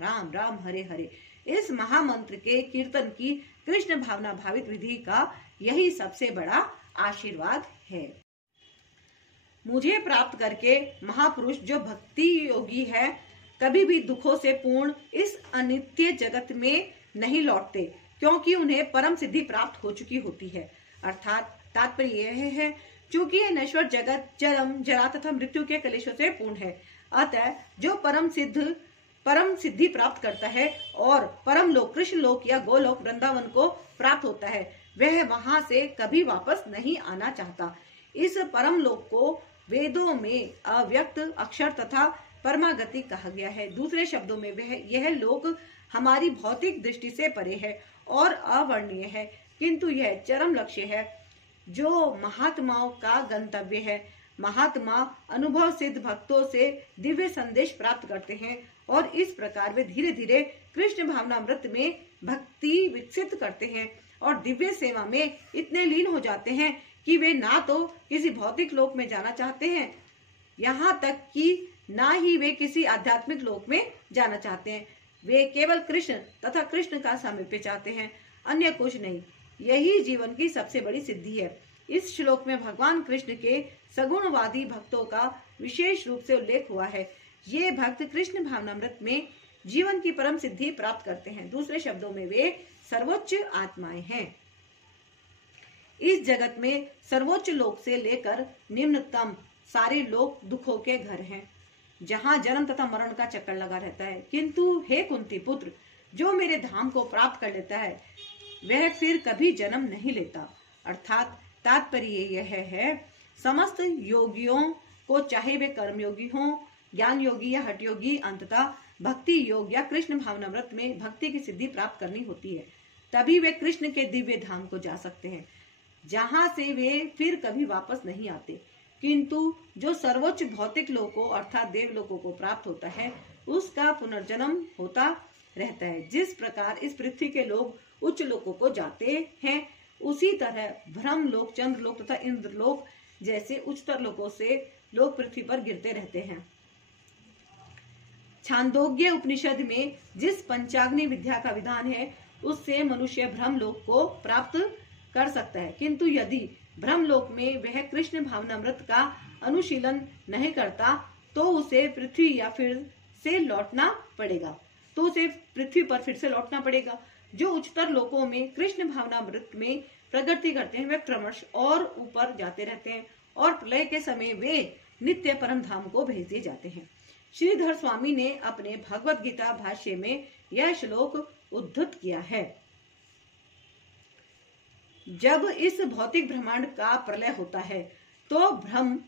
राम राम हरे हरे। इस महामंत्र के कीर्तन की कृष्ण भावना भावित विधि का यही सबसे बड़ा आशीर्वाद है। मुझे प्राप्त करके महापुरुष जो भक्ति योगी है कभी भी दुखों से पूर्ण इस अनित्य जगत में नहीं लौटते, क्योंकि उन्हें परम सिद्धि प्राप्त हो चुकी होती है। अर्थात तात्पर्य यह है, चूंकि यह नश्वर जगत जन्म जरा तथा मृत्यु के कलेशों से पूर्ण है, अतः जो परम सिद्धि प्राप्त करता है और परम लोक कृष्ण लोक या गोलोक वृंदावन को प्राप्त होता है, वह वहां से कभी वापस नहीं आना चाहता। इस परम लोक को वेदों में अव्यक्त अक्षर तथा परमागति कहा गया है। दूसरे शब्दों में यह लोक हमारी भौतिक दृष्टि से परे है और अवर्णनीय है, किंतु यह चरम लक्ष्य है जो महात्माओं का गंतव्य है। महात्मा अनुभव सिद्ध भक्तों से दिव्य संदेश प्राप्त करते हैं और इस प्रकार वे धीरे धीरे कृष्ण भावनामृत में भक्ति विकसित करते हैं और दिव्य सेवा में इतने लीन हो जाते हैं कि वे ना तो किसी भौतिक लोक में जाना चाहते हैं, यहाँ तक कि ना ही वे किसी आध्यात्मिक लोक में जाना चाहते हैं। वे केवल कृष्ण तथा कृष्ण का सामीप्य चाहते हैं, अन्य कुछ नहीं। यही जीवन की सबसे बड़ी सिद्धि है। इस श्लोक में भगवान कृष्ण के सगुणवादी भक्तों का विशेष रूप से उल्लेख हुआ है। ये भक्त कृष्ण भावनामृत में जीवन की परम सिद्धि प्राप्त करते हैं। दूसरे शब्दों में वे सर्वोच्च आत्माएं हैं। इस जगत में सर्वोच्च लोक से लेकर निम्नतम सारे लोक दुखों के घर हैं, जहाँ जन्म तथा मरण का चक्कर लगा रहता है। किंतु हे कुंती पुत्र, जो मेरे धाम को प्राप्त कर लेता है वह फिर कभी जन्म नहीं लेता। अर्थात तात्पर्य यह है, समस्त योगियों को, चाहे वे कर्मयोगी हों, ज्ञान योगी या हठ योगी, अंततः भक्ति योग या कृष्ण भावनाव्रत में भक्ति की सिद्धि प्राप्त करनी होती है। तभी वे कृष्ण के दिव्य धाम को जा सकते हैं, जहां से वे फिर कभी वापस नहीं आते। किंतु जो सर्वोच्च भौतिक लोकों अर्थात देवलोकों को प्राप्त होता है, उसका पुनर्जन्म होता रहता है। जिस प्रकार इस पृथ्वी के लोग उच्च लोकों को जाते हैं, उसी तरह ब्रह्मलोक, चंद्रलोक तथा इंद्रलोक जैसे उच्चतर लोकों से लोग पृथ्वी पर गिरते रहते हैं। छांदोग्य उपनिषद में जिस पंचाग्नि विद्या का विधान है, उससे मनुष्य ब्रह्मलोक को प्राप्त कर सकता है। किंतु यदि ब्रह्मलोक में वह कृष्ण भावनामृत का अनुशीलन नहीं करता, तो उसे पृथ्वी या फिर से लौटना पड़ेगा जो उच्चतर लोकों में कृष्ण भावनामृत में प्रगति करते हैं, वे क्रमश और ऊपर जाते रहते हैं और प्रलय के समय वे नित्य परम धाम को भेज दिए जाते हैं। श्रीधर स्वामी ने अपने भगवत गीता भाष्य में यह श्लोक उद्धृत किया है। जब इस भौतिक ब्रह्मांड का प्रलय होता है, तो ब्रह्म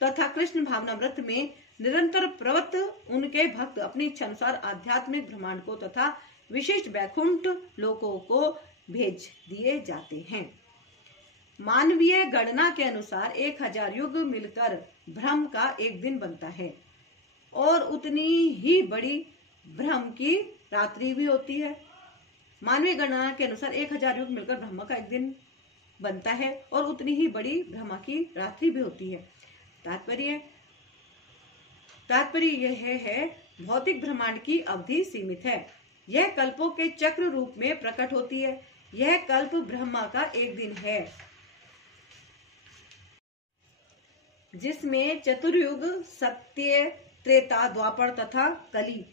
तथा कृष्ण भावनामृत में निरंतर प्रवृत्त उनके भक्त अपनी इच्छा अनुसार आध्यात्मिक ब्रह्मांड को तथा विशिष्ट वैकुंठ लोकों को भेज दिए जाते हैं। मानवीय गणना के अनुसार 1000 युग मिलकर ब्रह्म का एक दिन बनता है और उतनी ही बड़ी ब्रह्म की रात्रि भी होती है। मानवीय गणना के अनुसार 1000 युग मिलकर ब्रह्म का एक दिन बनता है और उतनी ही बड़ी ब्रह्मा की रात्रि भी होती है। तात्पर्य यह है, भौतिक ब्रह्मांड की अवधि सीमित है। यह कल्पों के चक्र रूप में प्रकट होती है। यह कल्प ब्रह्मा का एक दिन है, जिसमें चतुर्युग, सत्य, त्रेता, द्वापर तथा कली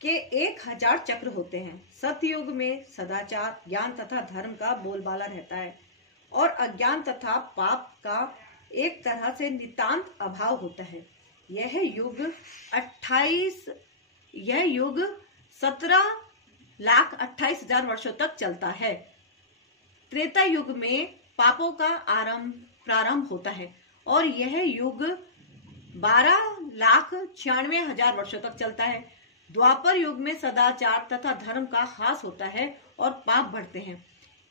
के 1000 चक्र होते हैं। सतयुग में सदाचार, ज्ञान तथा धर्म का बोलबाला रहता है और अज्ञान तथा पाप का एक तरह से नितांत अभाव होता है। यह युग 17,28,000 वर्षों तक चलता है। त्रेता युग में पापों का प्रारंभ होता है और यह युग 12,96,000 वर्षों तक चलता है। द्वापर युग में सदाचार तथा धर्म का ह्रास होता है और पाप बढ़ते हैं।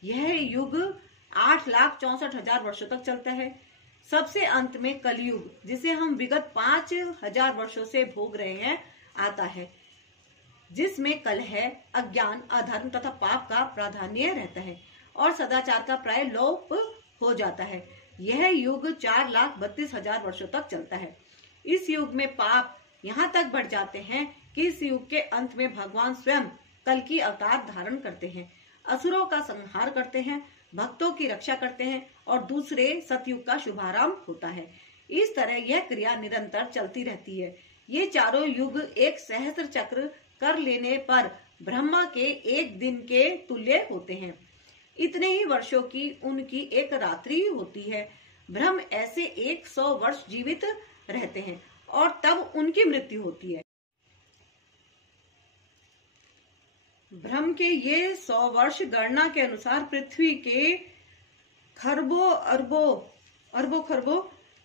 यह युग 8,64,000 वर्षों तक चलता है। सबसे अंत में कलयुग, जिसे हम विगत 5,000 वर्षों से भोग रहे हैं, आता है, जिसमें कलह, अज्ञान, अधर्म तथा पाप का प्राधान्य रहता है और सदाचार का प्राय लोप हो जाता है। यह युग 4,32,000 वर्षों तक चलता है। इस युग में पाप यहाँ तक बढ़ जाते हैं कि इस युग के अंत में भगवान स्वयं कल की अवतार धारण करते हैं, असुरों का संहार करते हैं, भक्तों की रक्षा करते हैं और दूसरे सतयुग का शुभारंभ होता है। इस तरह यह क्रिया निरंतर चलती रहती है। ये चारों युग एक सहस्त्र चक्र कर लेने पर ब्रह्मा के एक दिन के तुल्य होते हैं। इतने ही वर्षों की उनकी एक रात्रि होती है। ब्रह्म ऐसे 100 वर्ष जीवित रहते हैं और तब उनकी मृत्यु होती है। ब्रह्म के ये 100 वर्ष गणना के अनुसार पृथ्वी के खरबों खरबों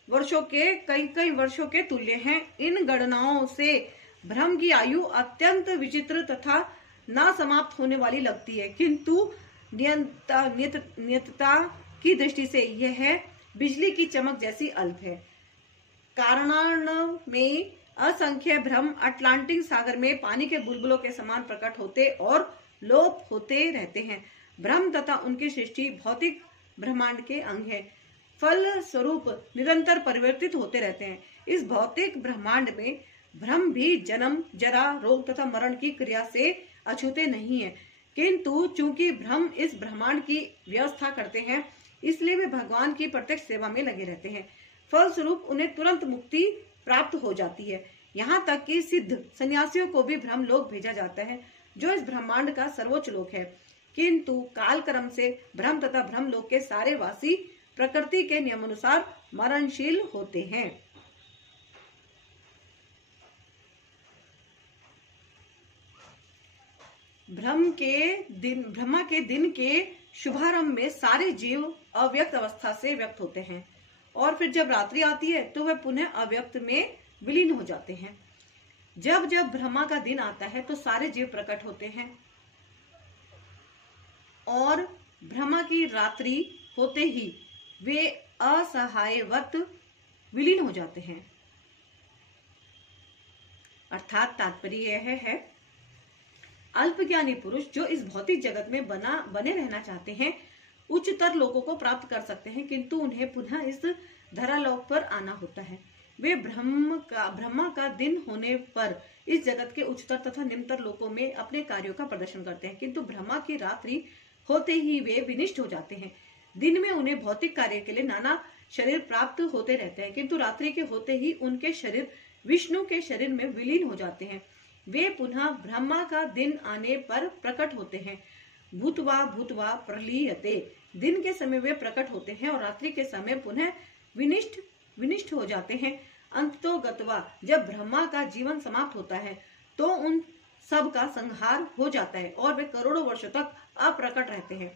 वर्षों के कई वर्षों के तुल्य हैं। इन गणनाओं से ब्रह्म की आयु अत्यंत विचित्र तथा न समाप्त होने वाली लगती है, किंतु नियतता की दृष्टि से यह बिजली की चमक जैसी अल्प है। कारणार्णव में असंख्य ब्रह्म अटलांटिक सागर में पानी के बुलबुलों के समान प्रकट होते और लोप होते रहते हैं। ब्रह्म तथा उनकी सृष्टि भौतिक ब्रह्मांड के अंग है, फल स्वरूप निरंतर परिवर्तित होते रहते हैं। इस भौतिक ब्रह्मांड में ब्रह्म भी जन्म, जरा, रोग तथा मरण की क्रिया से अछूते नहीं है, किंतु चूंकि ब्रह्म इस ब्रह्मांड की व्यवस्था करते हैं, इसलिए वे भगवान की प्रत्यक्ष सेवा में लगे रहते हैं। फल स्वरूप उन्हें तुरंत मुक्ति प्राप्त हो जाती है। यहाँ तक कि सिद्ध सन्यासियों को भी ब्रह्म लोक भेजा जाता है, जो इस ब्रह्मांड का सर्वोच्च लोक है। किंतु काल क्रम से ब्रह्म तथा ब्रह्म लोक के सारे वासी प्रकृति के नियमानुसार मरणशील होते हैं। ब्रह्मा के दिन के शुभारंभ में सारे जीव अव्यक्त अवस्था से व्यक्त होते हैं और फिर जब रात्रि आती है तो वह पुनः अव्यक्त में विलीन हो जाते हैं। जब जब ब्रह्मा का दिन आता है तो सारे जीव प्रकट होते हैं और ब्रह्मा की रात्रि होते ही वे असहायवत विलीन हो जाते हैं। अर्थात तात्पर्य यह है, अल्पज्ञानी पुरुष जो इस भौतिक जगत में बने रहना चाहते हैं उच्चतर लोकों को प्राप्त कर सकते हैं, किंतु उन्हें पुनः इस धरालोक पर आना होता है। वे ब्रह्मा का दिन होने पर इस जगत के उच्चतर तथा निम्नतर लोकों में अपने कार्यों का प्रदर्शन करते हैं, किंतु ब्रह्मा की रात्रि होते ही वे विनिष्ट हो जाते हैं। दिन में उन्हें भौतिक कार्य के लिए नाना शरीर प्राप्त होते रहते हैं, किंतु रात्रि के होते ही उनके शरीर विष्णु के शरीर में विलीन हो जाते हैं। वे पुनः ब्रह्मा का दिन आने पर प्रकट होते हैं। भूतवा भूतवा प्रलीयते, दिन के समय वे प्रकट होते हैं और रात्रि के समय पुनः विनिष्ट हो जाते हैं। अंतो गत्वा, जब ब्रह्मा का जीवन समाप्त होता है तो उन सब का संहार हो जाता है और वे करोड़ों वर्षों तक अप्रकट रहते हैं।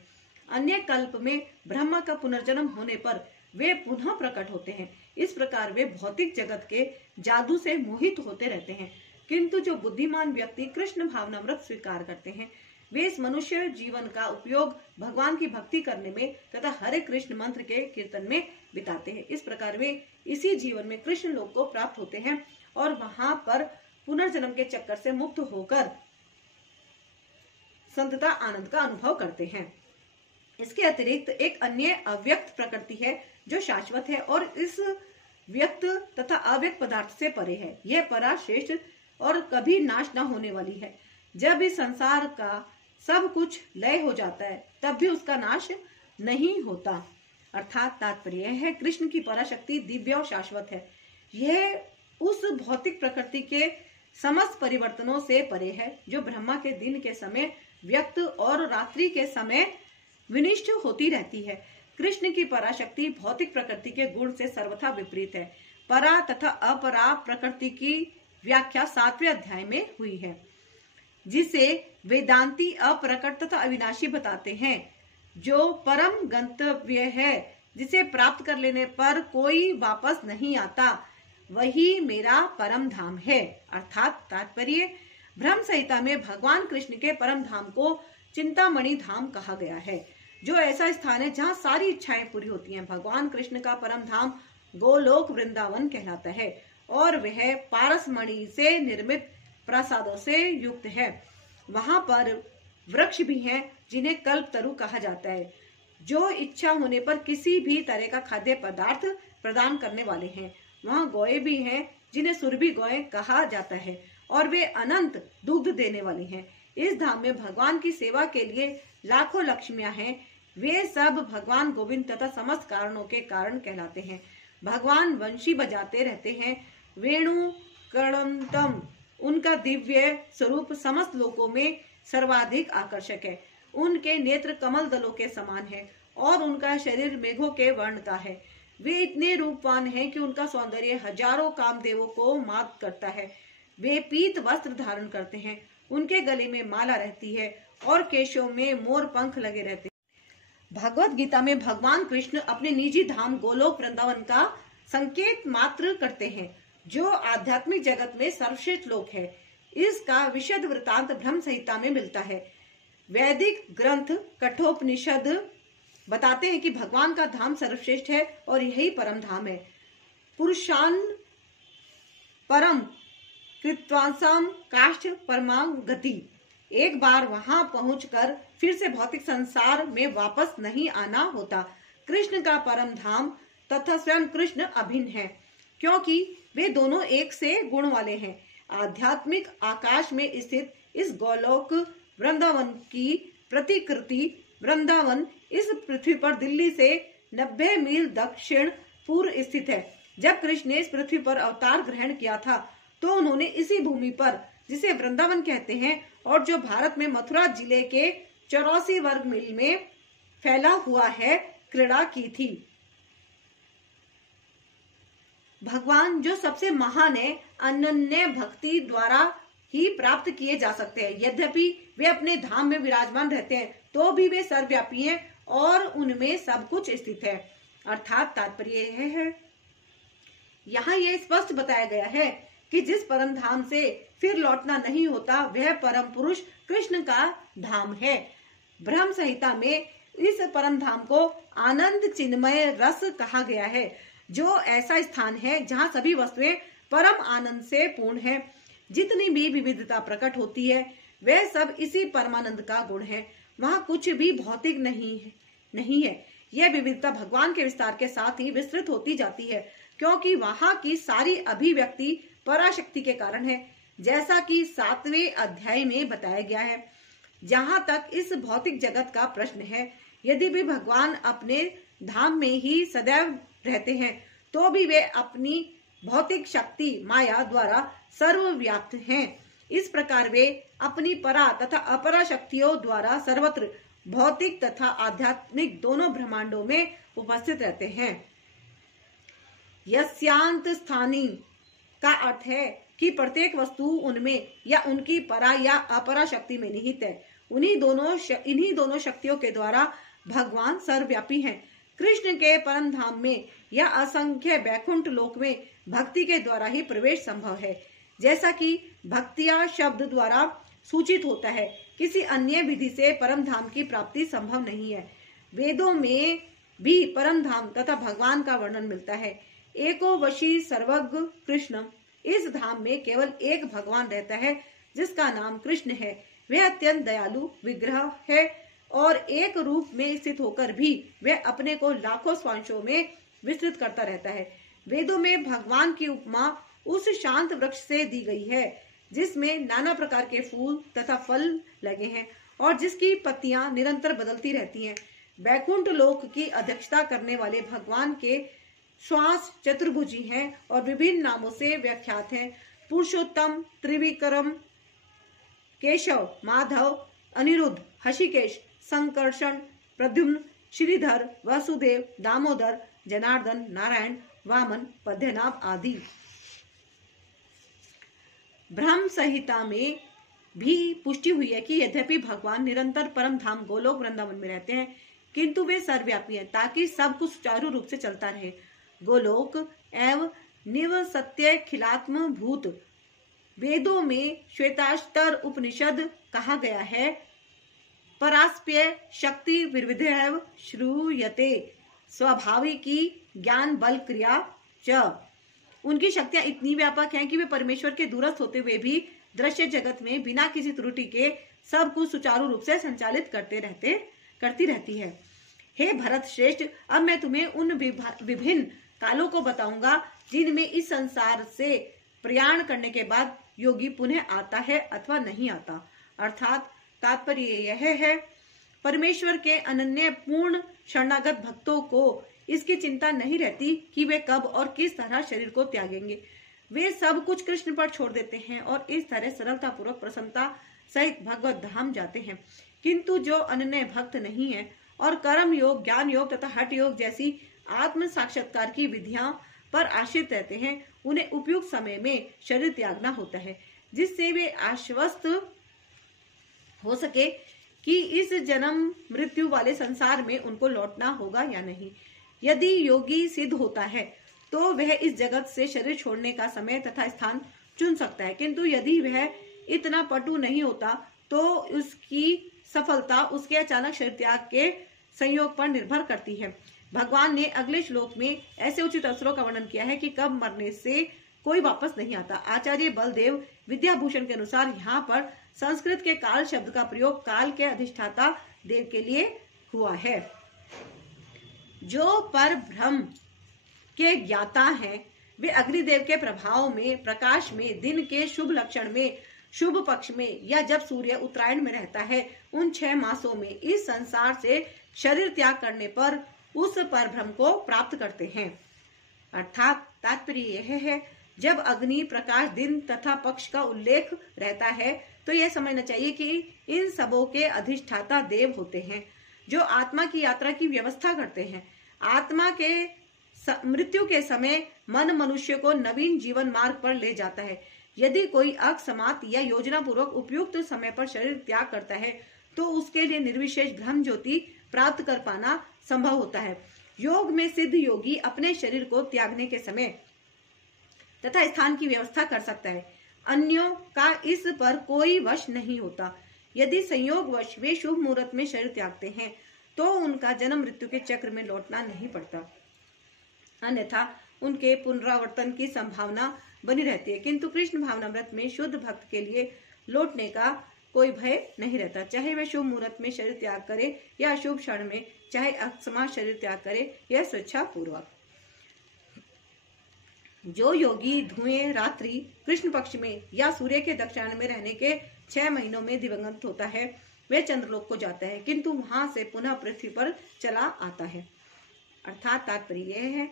अन्य कल्प में ब्रह्मा का पुनर्जन्म होने पर वे पुनः प्रकट होते हैं। इस प्रकार वे भौतिक जगत के जादू से मोहित होते रहते हैं, किंतु जो बुद्धिमान व्यक्ति कृष्ण भावनामृत स्वीकार करते हैं वे इस मनुष्य जीवन का उपयोग भगवान की भक्ति करने में तथा हरे कृष्ण मंत्र के कीर्तन में बिताते हैं। इस प्रकार वे इसी जीवन में कृष्ण लोक को प्राप्त होते हैं और वहां पर पुनर्जन्म के चक्कर से मुक्त होकर संतता आनंद का अनुभव करते हैं। इसके अतिरिक्त एक अन्य अव्यक्त प्रकृति है जो शाश्वत है और इस व्यक्त तथा अव्यक्त पदार्थ से परे है। यह परा श्रेष्ठ और कभी नाश न होने वाली है। जब इस संसार का सब कुछ लय हो जाता है तब भी उसका नाश नहीं होता। अर्थात तात्पर्य है, कृष्ण की पराशक्ति दिव्य और शाश्वत है। यह उस भौतिक प्रकृति के समस्त परिवर्तनों से परे है जो ब्रह्मा के दिन के समय व्यक्त और रात्रि के समय विनिष्ट होती रहती है। कृष्ण की पराशक्ति भौतिक प्रकृति के गुण से सर्वथा विपरीत है। परा तथा अपरा प्रकृति की व्याख्या 7वें अध्याय में हुई है, जिसे वेदांती अप्रकट तथा अविनाशी बताते हैं। जो परम गंतव्य है, जिसे प्राप्त कर लेने पर कोई वापस नहीं आता, वही मेरा परम धाम है। अर्थात तात्पर्य, ब्रह्म संहिता में भगवान कृष्ण के परम धाम को चिंतामणि धाम कहा गया है, जो ऐसा स्थान है जहाँ सारी इच्छाएं पूरी होती हैं। भगवान कृष्ण का परम धाम गोलोक वृंदावन कहलाता है और वह पारसमणि से निर्मित प्रसादों से युक्त है। वहां पर वृक्ष भी हैं जिन्हें कल्पतरु कहा जाता है, जो इच्छा होने पर किसी भी तरह का खाद्य पदार्थ प्रदान करने वाले हैं। वहां गौएं भी हैं जिन्हें सुरभि गौएं कहा जाता है और वे अनंत दुग्ध देने वाली हैं। इस धाम में भगवान की सेवा के लिए लाखों लक्ष्मियां हैं। वे सब भगवान गोविंद तथा समस्त कारणों के कारण कहलाते हैं। भगवान वंशी बजाते रहते हैं। वेणु कर्णतम, उनका दिव्य स्वरूप समस्त लोकों में सर्वाधिक आकर्षक है। उनके नेत्र कमल दलों के समान है और उनका शरीर मेघों के वर्ण का है। वे इतने रूपवान हैं कि उनका सौंदर्य हजारों कामदेवों को मात करता है। वे पीत वस्त्र धारण करते हैं, उनके गले में माला रहती है और केशों में मोर पंख लगे रहते हैं। भगवत गीता में भगवान कृष्ण अपने निजी धाम गोलोक वृंदावन का संकेत मात्र करते हैं, जो आध्यात्मिक जगत में सर्वश्रेष्ठ लोक है। इसका विशद वृतांत ब्रह्म संहिता में मिलता है। वैदिक ग्रंथ कठोपनिषद बताते हैं कि भगवान का धाम सर्वश्रेष्ठ है और यही परम धाम है। पुरुषान परम कृत्वांसम काष्ठ परमां गति। एक बार वहां पहुंचकर फिर से भौतिक संसार में वापस नहीं आना होता। कृष्ण का परम धाम तथा स्वयं कृष्ण अभिन्न है, क्योंकि वे दोनों एक से गुण वाले हैं। आध्यात्मिक आकाश में स्थित इस गोलोक वृंदावन की प्रतिकृति वृंदावन इस पृथ्वी पर दिल्ली से 90 मील दक्षिण पूर्व स्थित है। जब कृष्ण ने इस पृथ्वी पर अवतार ग्रहण किया था तो उन्होंने इसी भूमि पर, जिसे वृंदावन कहते हैं और जो भारत में मथुरा जिले के 84 वर्ग मील में फैला हुआ है, क्रीड़ा की थी। भगवान जो सबसे महान है, अनन्य भक्ति द्वारा ही प्राप्त किए जा सकते हैं। यद्यपि वे अपने धाम में विराजमान रहते हैं तो भी वे सर्वव्यापी हैं और उनमें सब कुछ स्थित है। अर्थात तात्पर्य यह है, यहाँ ये स्पष्ट बताया गया है कि जिस परम धाम से फिर लौटना नहीं होता वह परम पुरुष कृष्ण का धाम है। ब्रह्म संहिता में इस परम धाम को आनंद चिन्मय रस कहा गया है, जो ऐसा स्थान है जहाँ सभी वस्तुएं परम आनंद से पूर्ण है। जितनी भी विविधता प्रकट होती है वह सब इसी परमानंद का गुण है। वहाँ कुछ भी भौतिक नहीं है। यह विविधता भगवान के विस्तार के साथ ही विस्तृत होती जाती है, क्योंकि वहाँ की सारी अभिव्यक्ति पराशक्ति के कारण है, जैसा कि 7वें अध्याय में बताया गया है। जहाँ तक इस भौतिक जगत का प्रश्न है, यदि भी भगवान अपने धाम में ही सदैव रहते हैं, तो भी वे अपनी भौतिक शक्ति माया द्वारा सर्वव्याप्त हैं। इस प्रकार वे अपनी परा तथा अपरा शक्तियों द्वारा सर्वत्र भौतिक तथा आध्यात्मिक दोनों ब्रह्मांडों में उपस्थित रहते हैं। यस्यांत स्थानी का अर्थ है कि प्रत्येक वस्तु उनमें या उनकी परा या अपरा शक्ति में निहित है। इन्हीं दोनों शक्तियों के द्वारा भगवान सर्वव्यापी हैं। कृष्ण के परम धाम में या असंख्य वैकुंठ लोक में भक्ति के द्वारा ही प्रवेश संभव है, जैसा कि भक्तिया शब्द द्वारा सूचित होता है। किसी अन्य विधि से परम धाम की प्राप्ति संभव नहीं है। वेदों में भी परम धाम तथा भगवान का वर्णन मिलता है। एको वशी सर्वज्ञ कृष्ण, इस धाम में केवल एक भगवान रहता है जिसका नाम कृष्ण है। वह अत्यंत दयालु विग्रह है और एक रूप में स्थित होकर भी वह अपने को लाखों स्वांशों में विस्तृत करता रहता है। वेदों में भगवान की उपमा उस शांत वृक्ष से दी गई है जिसमें नाना प्रकार के फूल तथा फल लगे हैं और जिसकी पत्तियां निरंतर बदलती रहती हैं। वैकुंठ लोक की अध्यक्षता करने वाले भगवान के श्वास चतुर्भुजी हैं और विभिन्न नामों से व्याख्यात हैं। पुरुषोत्तम, त्रिविक्रम, केशव, माधव, अनिरुद्ध, हषिकेश, संकर्षण, प्रद्युम्न, श्रीधर, वासुदेव, दामोदर, जनार्दन, नारायण, वामन, पद्मनाभ आदि। ब्रह्म संहिता में भी पुष्टि हुई है कि यद्यपि भगवान निरंतर परम धाम गोलोक वृंदावन में रहते हैं, किंतु वे सर्वव्यापी हैं ताकि सब कुछ सुचारू रूप से चलता रहे। गोलोक एवं निव सत्य खिलात्म भूत वेदों में श्वेताश्तर उपनिषद कहा गया है। परास्प्य शक्ति विविधैव श्रूयते स्वाभाविकी ज्ञान बल क्रिया च। उनकी शक्तियां इतनी व्यापक हैं कि वे परमेश्वर के दूरस्थ होते हुए भी दृश्य जगत में बिना किसी त्रुटि के सब कुछ सुचारू रूप से संचालित करती रहती है। हे भरत श्रेष्ठ, अब मैं तुम्हें उन विभिन्न कालों को बताऊंगा जिनमें इस संसार से प्रयाण करने के बाद योगी पुनः आता है अथवा नहीं आता। अर्थात तात्पर्य यह है, परमेश्वर के अनन्य पूर्ण शरणागत भक्तों को इसकी चिंता नहीं रहती कि वे कब और किस तरह शरीर को त्यागेंगे। वे सब कुछ कृष्ण पर छोड़ देते हैं और इस तरह सरलता पूर्वक प्रसन्नता सहित भगवत धाम जाते हैं। किंतु जो अनन्य भक्त नहीं है और कर्म योग, ज्ञान योग तथा हठ योग जैसी आत्म साक्षात्कार की विधियां पर आश्रित रहते हैं, उन्हें उपयुक्त समय में शरीर त्यागना होता है, जिससे वे आश्वस्त हो सके कि इस जन्म मृत्यु वाले संसार में उनको लौटना होगा या नहीं। यदि योगी सिद्ध होता है तो वह इस जगत से शरीर छोड़ने का समय तथा स्थान चुन सकता है, किंतु यदि वह इतना पटु नहीं होता तो उसकी सफलता उसके अचानक शरीर त्याग के संयोग पर निर्भर करती है। भगवान ने अगले श्लोक में ऐसे उचित अवसरों का वर्णन किया है कि कब मरने से कोई वापस नहीं आता। आचार्य बलदेव विद्याभूषण के अनुसार यहाँ पर संस्कृत के काल शब्द का प्रयोग काल के अधिष्ठाता देव के लिए हुआ है। जो पर ब्रह्म के ज्ञाता हैं, वे अग्निदेव के प्रभाव में, प्रकाश में, दिन के शुभ लक्षण में, शुभ पक्ष में या जब सूर्य उत्तरायण में रहता है, उन 6 मासों में इस संसार से शरीर त्याग करने पर उस पर ब्रह्म को प्राप्त करते हैं। अर्थात तात्पर्य यह है, जब अग्नि, प्रकाश, दिन तथा पक्ष का उल्लेख रहता है तो यह समझना चाहिए कि इन सबों के अधिष्ठाता देव होते हैं, जो आत्मा की यात्रा की व्यवस्था करते हैं। आत्मा के मृत्यु के समय मन मनुष्य को नवीन जीवन मार्ग पर ले जाता है। यदि कोई अकस्मात या योजना पूर्वक उपयुक्त समय पर शरीर त्याग करता है तो उसके लिए निर्विशेष ब्रह्म ज्योति प्राप्त कर पाना संभव होता है। योग में सिद्ध योगी अपने शरीर को त्यागने के समय तथा स्थान की व्यवस्था कर सकता है। अन्यों का इस पर कोई वश नहीं होता। यदि संयोगवश वे शुभ मुहूर्त में शरीर त्यागते हैं तो उनका जन्म मृत्यु के चक्र में लौटना नहीं पड़ता, अन्यथा उनके पुनरावर्तन की संभावना बनी रहती है। किंतु कृष्ण भावनामृत में शुद्ध भक्त के लिए लौटने का कोई भय नहीं रहता, चाहे वह शुभ मुहूर्त में शरीर त्याग करे या अशुभ क्षण में, चाहे अकस्मात शरीर त्याग करे या स्वेच्छा पूर्वक। जो योगी धुएं रात्रि कृष्ण पक्ष में या सूर्य के दक्षिण में रहने के 6 महीनों में दिवंगत होता है, वह चंद्रलोक को जाता है, किंतु वहां से पुनः पृथ्वी पर चला आता है। अर्थात तात्पर्य यह है,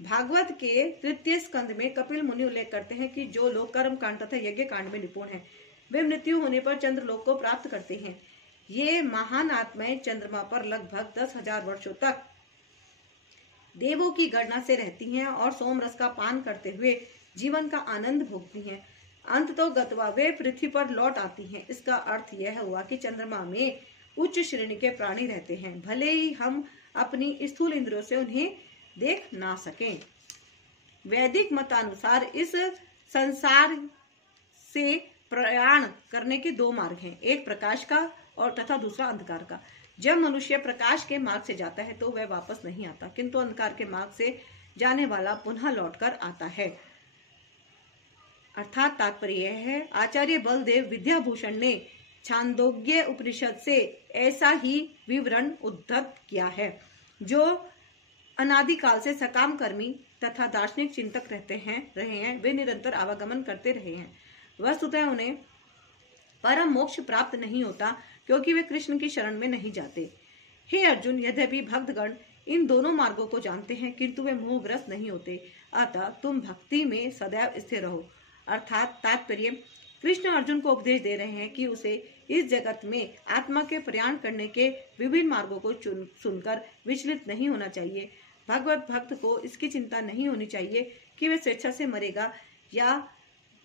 भागवत के 3 स्कंद में कपिल मुनि उल्लेख करते हैं कि जो लोग कर्म कांड तथा यज्ञ कांड में निपुण हैं, वे मृत्यु होने पर चंद्रलोक को प्राप्त करते हैं। ये महान आत्माएं चंद्रमा पर लगभग 10,000 वर्षों तक देवों की गणना से रहती हैं और सोमरस का पान करते हुए जीवन का आनंद भोगती हैं। अंततो गत्वा वे पृथ्वी पर लौट आती हैं। इसका अर्थ यह हुआ कि चंद्रमा में उच्च श्रेणी के प्राणी रहते हैं, भले ही हम अपनी स्थूल इंद्रियों से उन्हें देख ना सकें। वैदिक मतानुसार इस संसार से प्रयाण करने के 2 मार्ग हैं, एक प्रकाश का और तथा दूसरा अंधकार का। जब मनुष्य प्रकाश के मार्ग से जाता है तो वह वापस नहीं आता, किंतु अंधकार के मार्ग से जाने वाला पुनः लौटकर आता है। अर्थात तात्पर्य यह है, आचार्य बलदेव विद्याभूषण ने छांदोग्य उपनिषद से ऐसा ही विवरण उद्धत किया है। जो अनादिकाल से सकाम कर्मी तथा दार्शनिक चिंतक रहे हैं, वे निरंतर आवागमन करते रहे हैं। वस्तुतः उन्हें परम मोक्ष प्राप्त नहीं होता, क्योंकि वे कृष्ण की शरण में नहीं जाते। हे अर्जुन, यद्यपि भक्तगण इन दोनों मार्गों को जानते हैं, किंतु वे मोहग्रस्त नहीं होते, अतः तुम भक्ति में सदैव स्थिर रहो। अर्थात तात्पर्य, कृष्ण अर्जुन को उपदेश दे रहे हैं कि उसे इस जगत में आत्मा के प्रयाण करने के विभिन्न मार्गों को सुनकर विचलित नहीं होना चाहिए। भगवत भक्त को इसकी चिंता नहीं होनी चाहिए कि वह स्वेच्छा से मरेगा या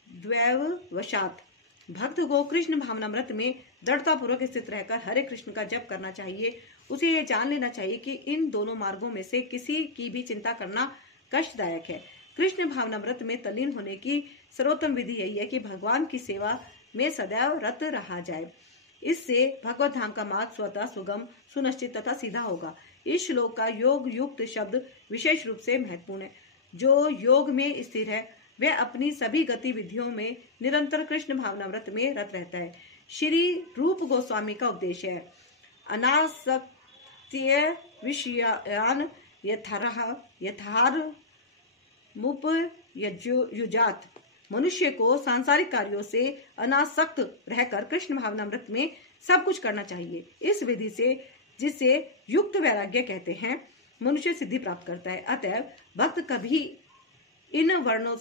द्वैववशात। भक्त को कृष्ण भावनामृत में दृढ़ता पूर्वक स्थित रहकर हरे कृष्ण का जप करना चाहिए। उसे यह जान लेना चाहिए कि इन दोनों मार्गों में से किसी की भी चिंता करना कष्टदायक है। कृष्ण भावनामृत में तल्लीन होने की सर्वोत्तम विधि यही है कि भगवान की सेवा में सदैव रत रहा जाए। इससे भगवत धाम का मार्ग स्वतः सुगम, सुनिश्चित तथा सीधा होगा। इस श्लोक का योग युक्त शब्द विशेष रूप से महत्वपूर्ण है। जो योग में स्थिर है वह अपनी सभी गतिविधियों में निरंतर कृष्ण भावनामृत में रत रहता है। श्री रूप गोस्वामी का उपदेश है, अनासक्त्य विषयान यथार्मुपयुज्यात्। मनुष्य को सांसारिक कार्यों से अनासक्त रहकर कृष्ण भावनामृत में सब कुछ करना चाहिए। इस विधि से, जिसे युक्त वैराग्य कहते हैं, मनुष्य सिद्धि प्राप्त करता है। अतएव भक्त कभी इन वर्णनों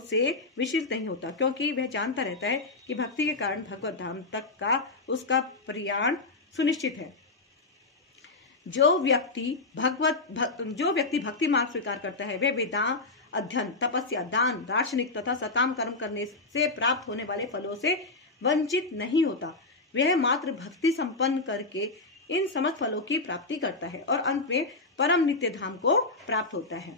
से विचलित नहीं होता, क्योंकि वह जानता रहता है कि भक्ति के कारण भगवत धाम तक का उसका प्रयाण सुनिश्चित है। जो व्यक्ति भक्ति मार्ग स्वीकार करता है, वह वेदांत अध्ययन, तपस्या, दान, दार्शनिक तथा सकाम कर्म करने से प्राप्त होने वाले फलों से वंचित नहीं होता। वह मात्र भक्ति संपन्न करके इन समस्त फलों की प्राप्ति करता है और अंत में परम नित्य धाम को प्राप्त होता है।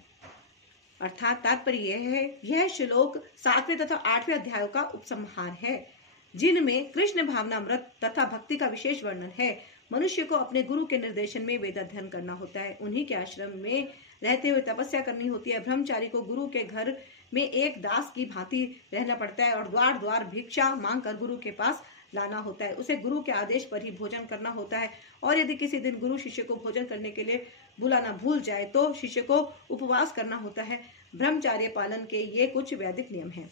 अर्थात तात्पर्य यह है, यह श्लोक 7वें तथा 8वें अध्यायों का उपसंहार है, जिनमें कृष्ण भावनामृत तथा भक्ति का विशेष वर्णन है। मनुष्य को अपने गुरु के निर्देशन में वेद अध्ययन करना होता है, उन्हीं के आश्रम में रहते हुए तपस्या करनी होती है। ब्रह्मचारी को गुरु के घर में एक दास की भांति रहना पड़ता है और द्वार द्वार भिक्षा मांगकर गुरु के पास लाना होता है। उसे गुरु के आदेश पर ही भोजन करना होता है, और यदि किसी दिन गुरु शिष्य को भोजन करने के लिए बुलाना भूल जाए तो शिष्य को उपवास करना होता है। ब्रह्मचार्य पालन के ये कुछ वैदिक नियम हैं।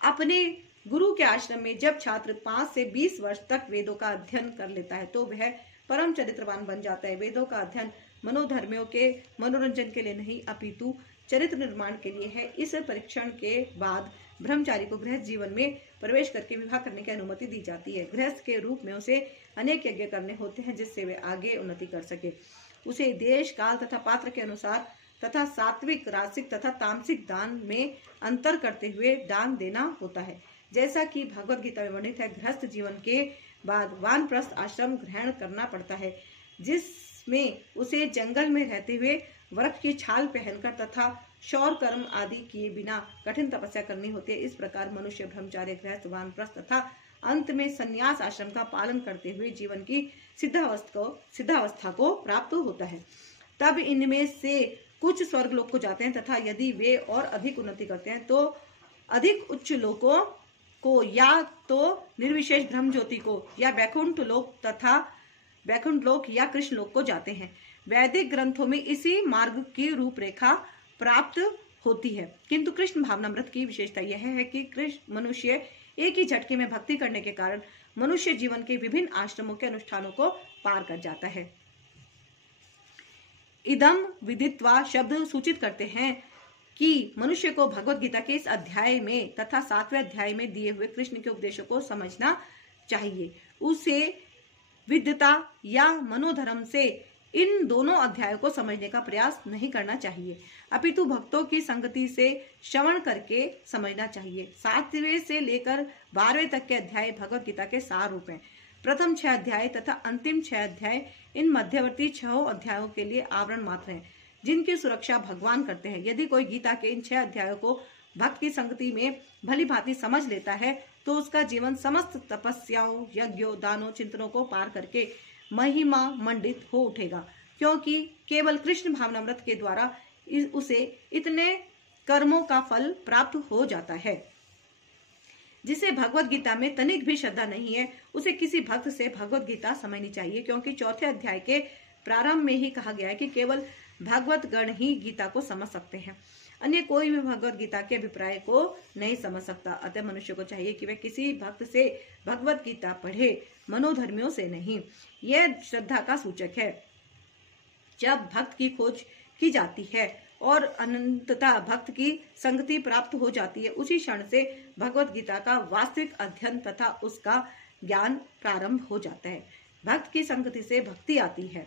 अपने गुरु के आश्रम में जब छात्र 5 से 20 वर्ष तक वेदों का अध्ययन कर लेता है तो वह परम चरित्रवान बन जाता है। वेदों का अध्ययन मनोधर्मियों के मनोरंजन के लिए नहीं, अपितु चरित्र निर्माण के लिए है। इस परीक्षण के बाद ब्रह्मचारी को गृहस्थ जीवन में प्रवेश करके विवाह करने की अनुमति दी जाती है। गृहस्थ के रूप में उसे अनेक यज्ञ करने होते हैं, जिससे वे आगे उन्नति कर सके। उसे देश, काल तथा पात्र के अनुसार तथा सात्विक, रासिक तथा तामसिक दान में अंतर करते हुए दान देना होता है। जैसा कि भगवत गीता में वर्णित है, गृहस्थ जीवन के बाद वानप्रस्थ आश्रम ग्रहण करना पड़ता है, जिस में उसे जंगल में रहते हुए वृक्ष की छाल पहनकर तथा शौर कर्म आदि किए बिना कठिन तपस्या करनी होती है। इस प्रकार मनुष्य ब्रह्मचार्य, गृहस्थ, वानप्रस्थ तथा अंत में संन्यास आश्रम का पालन करते हुए जीवन की सिद्धावस्था को प्राप्त होता है। तब इनमें से कुछ स्वर्गलोक को जाते हैं तथा यदि वे और अधिक उन्नति करते हैं तो अधिक उच्च लोकों को या तो निर्विशेष ब्रह्म ज्योति को या वैकुंठ लोक या कृष्ण लोक को जाते हैं। वैदिक ग्रंथों में इसी मार्ग की रूपरेखा प्राप्त होती है, किंतु कृष्ण भावनामृत की विशेषता यह है कि कृष्ण मनुष्य एक ही झटके में भक्ति करने के कारण मनुष्य जीवन के विभिन्न आश्रमों के अनुष्ठानों को पार कर जाता है। इदम विदित्वा शब्द सूचित करते हैं कि मनुष्य को भगवत गीता के इस अध्याय में तथा 7वें अध्याय में दिए हुए कृष्ण के उपदेशों को समझना चाहिए। उसे विद्यता या मनोधर्म से इन दोनों अध्यायों को समझने का प्रयास नहीं करना चाहिए, अपितु भक्तों की संगति से श्रवण करके समझना चाहिए। 7वें से लेकर 12वें तक के अध्याय भगवत गीता के सार रूप हैं। प्रथम 6 अध्याय तथा अंतिम 6 अध्याय इन मध्यवर्ती 6 अध्यायों के लिए आवरण मात्र हैं, जिनकी सुरक्षा भगवान करते हैं। यदि कोई गीता के इन 6 अध्यायों को भक्त की संगति में भली भांति समझ लेता है तो उसका जीवन समस्त तपस्याओं, यज्ञों, दानों, चिंतनों को पार करके महिमा मंडित हो उठेगा, क्योंकि केवल कृष्ण भावनामृत के द्वारा उसे इतने कर्मों का फल प्राप्त हो जाता है। जिसे भगवत गीता में तनिक भी श्रद्धा नहीं है उसे किसी भक्त से भगवत गीता समझनी चाहिए, क्योंकि 4थे अध्याय के प्रारंभ में ही कहा गया है कि केवल भागवत गण ही गीता को समझ सकते हैं, अन्य कोई भी भगवत गीता के अभिप्राय को नहीं समझ सकता। अतः मनुष्य को चाहिए कि वह किसी भक्त से भगवत गीता पढ़े, मनोधर्मियों से नहीं। यह श्रद्धा का सूचक है। जब भक्त की खोज की जाती है और अनंतता भक्त की संगति प्राप्त हो जाती है, उसी क्षण से भगवत गीता का वास्तविक अध्ययन तथा उसका ज्ञान प्रारंभ हो जाता है। भक्त की संगति से भक्ति आती है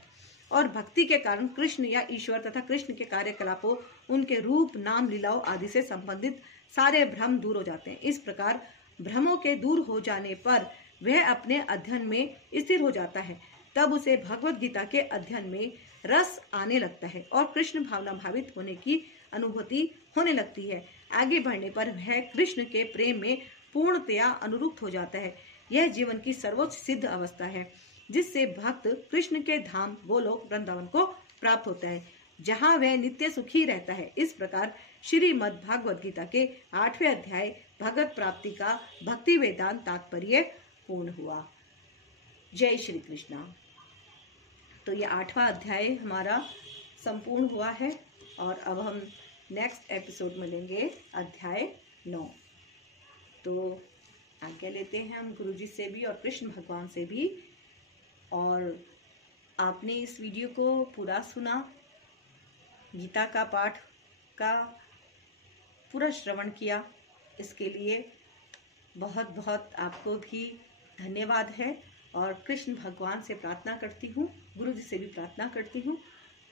और भक्ति के कारण कृष्ण या ईश्वर तथा कृष्ण के कार्यकलापों, उनके रूप, नाम, लीलाओं आदि से संबंधित सारे भ्रम दूर हो जाते हैं। इस प्रकार भ्रमों के दूर हो जाने पर वह अपने अध्ययन में स्थिर हो जाता है। तब उसे भगवत गीता के अध्ययन में रस आने लगता है और कृष्ण भावना भावित होने की अनुभूति होने लगती है। आगे बढ़ने पर वह कृष्ण के प्रेम में पूर्णतया अनुरुक्त हो जाता है। यह जीवन की सर्वोच्च सिद्ध अवस्था है, जिससे भक्त कृष्ण के धाम गोलोक वृंदावन को प्राप्त होता है, जहाँ वह नित्य सुखी रहता है। इस प्रकार श्रीमद् भागवत गीता के 8वें अध्याय भगवत प्राप्ति का भक्ति वेदांत तात्पर्य पूर्ण हुआ। जय श्री कृष्णा। तो ये 8वां अध्याय हमारा संपूर्ण हुआ है और अब हम नेक्स्ट एपिसोड में लेंगे अध्याय 9। तो आज्ञा लेते हैं हम गुरुजी से भी और कृष्ण भगवान से भी। और आपने इस वीडियो को पूरा सुना, गीता का पाठ का पूरा श्रवण किया, इसके लिए बहुत बहुत आपको भी धन्यवाद है। और कृष्ण भगवान से प्रार्थना करती हूँ, गुरु जी से भी प्रार्थना करती हूँ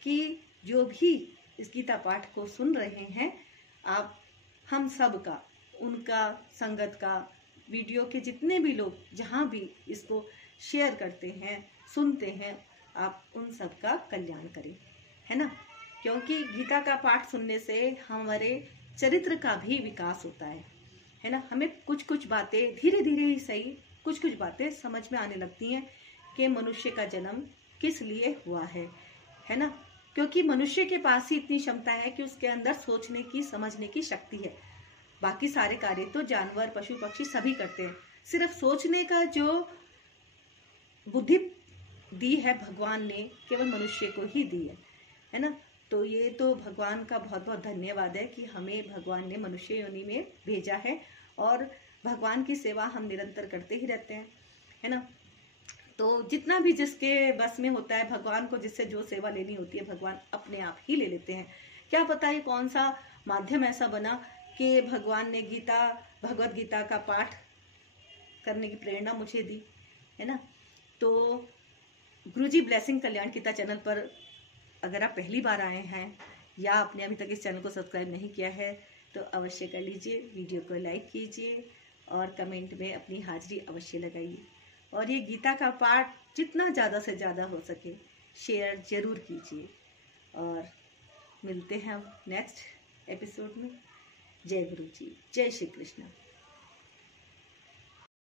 कि जो भी इस गीता पाठ को सुन रहे हैं, आप हम सब का, उनका, संगत का, वीडियो के जितने भी लोग जहाँ भी इसको शेयर करते हैं, सुनते हैं, आप उन सब का कल्याण करें, है ना। क्योंकि गीता का पाठ सुनने से हमारे चरित्र का भी विकास होता है ना। हमें कुछ कुछ बातें धीरे धीरे ही सही, कुछ कुछ बातें समझ में आने लगती हैं कि मनुष्य का जन्म किस लिए हुआ है ना। क्योंकि मनुष्य के पास ही इतनी क्षमता है कि उसके अंदर सोचने की, समझने की शक्ति है। बाकी सारे कार्य तो जानवर, पशु, पक्षी सभी करते हैं। सिर्फ सोचने का जो बुद्धि दी है भगवान ने, केवल मनुष्य को ही दी है ना। तो ये तो भगवान का बहुत बहुत धन्यवाद है कि हमें भगवान ने मनुष्य योनि में भेजा है और भगवान की सेवा हम निरंतर करते ही रहते हैं, है ना। तो जितना भी जिसके बस में होता है, भगवान को जिससे जो सेवा लेनी होती है, भगवान अपने आप ही ले लेते हैं। क्या पता है कौन सा माध्यम ऐसा बना कि भगवान ने भगवत गीता का पाठ करने की प्रेरणा मुझे दी, है ना। तो गुरुजी ब्लेसिंग कल्याण गीता चैनल पर अगर आप पहली बार आए हैं या आपने अभी तक इस चैनल को सब्सक्राइब नहीं किया है तो अवश्य कर लीजिए, वीडियो को लाइक कीजिए और कमेंट में अपनी हाजिरी अवश्य लगाइए। और ये गीता का पाठ जितना ज़्यादा से ज़्यादा हो सके शेयर जरूर कीजिए और मिलते हैं हम नेक्स्ट एपिसोड में। जय गुरु जी, जय श्री कृष्ण।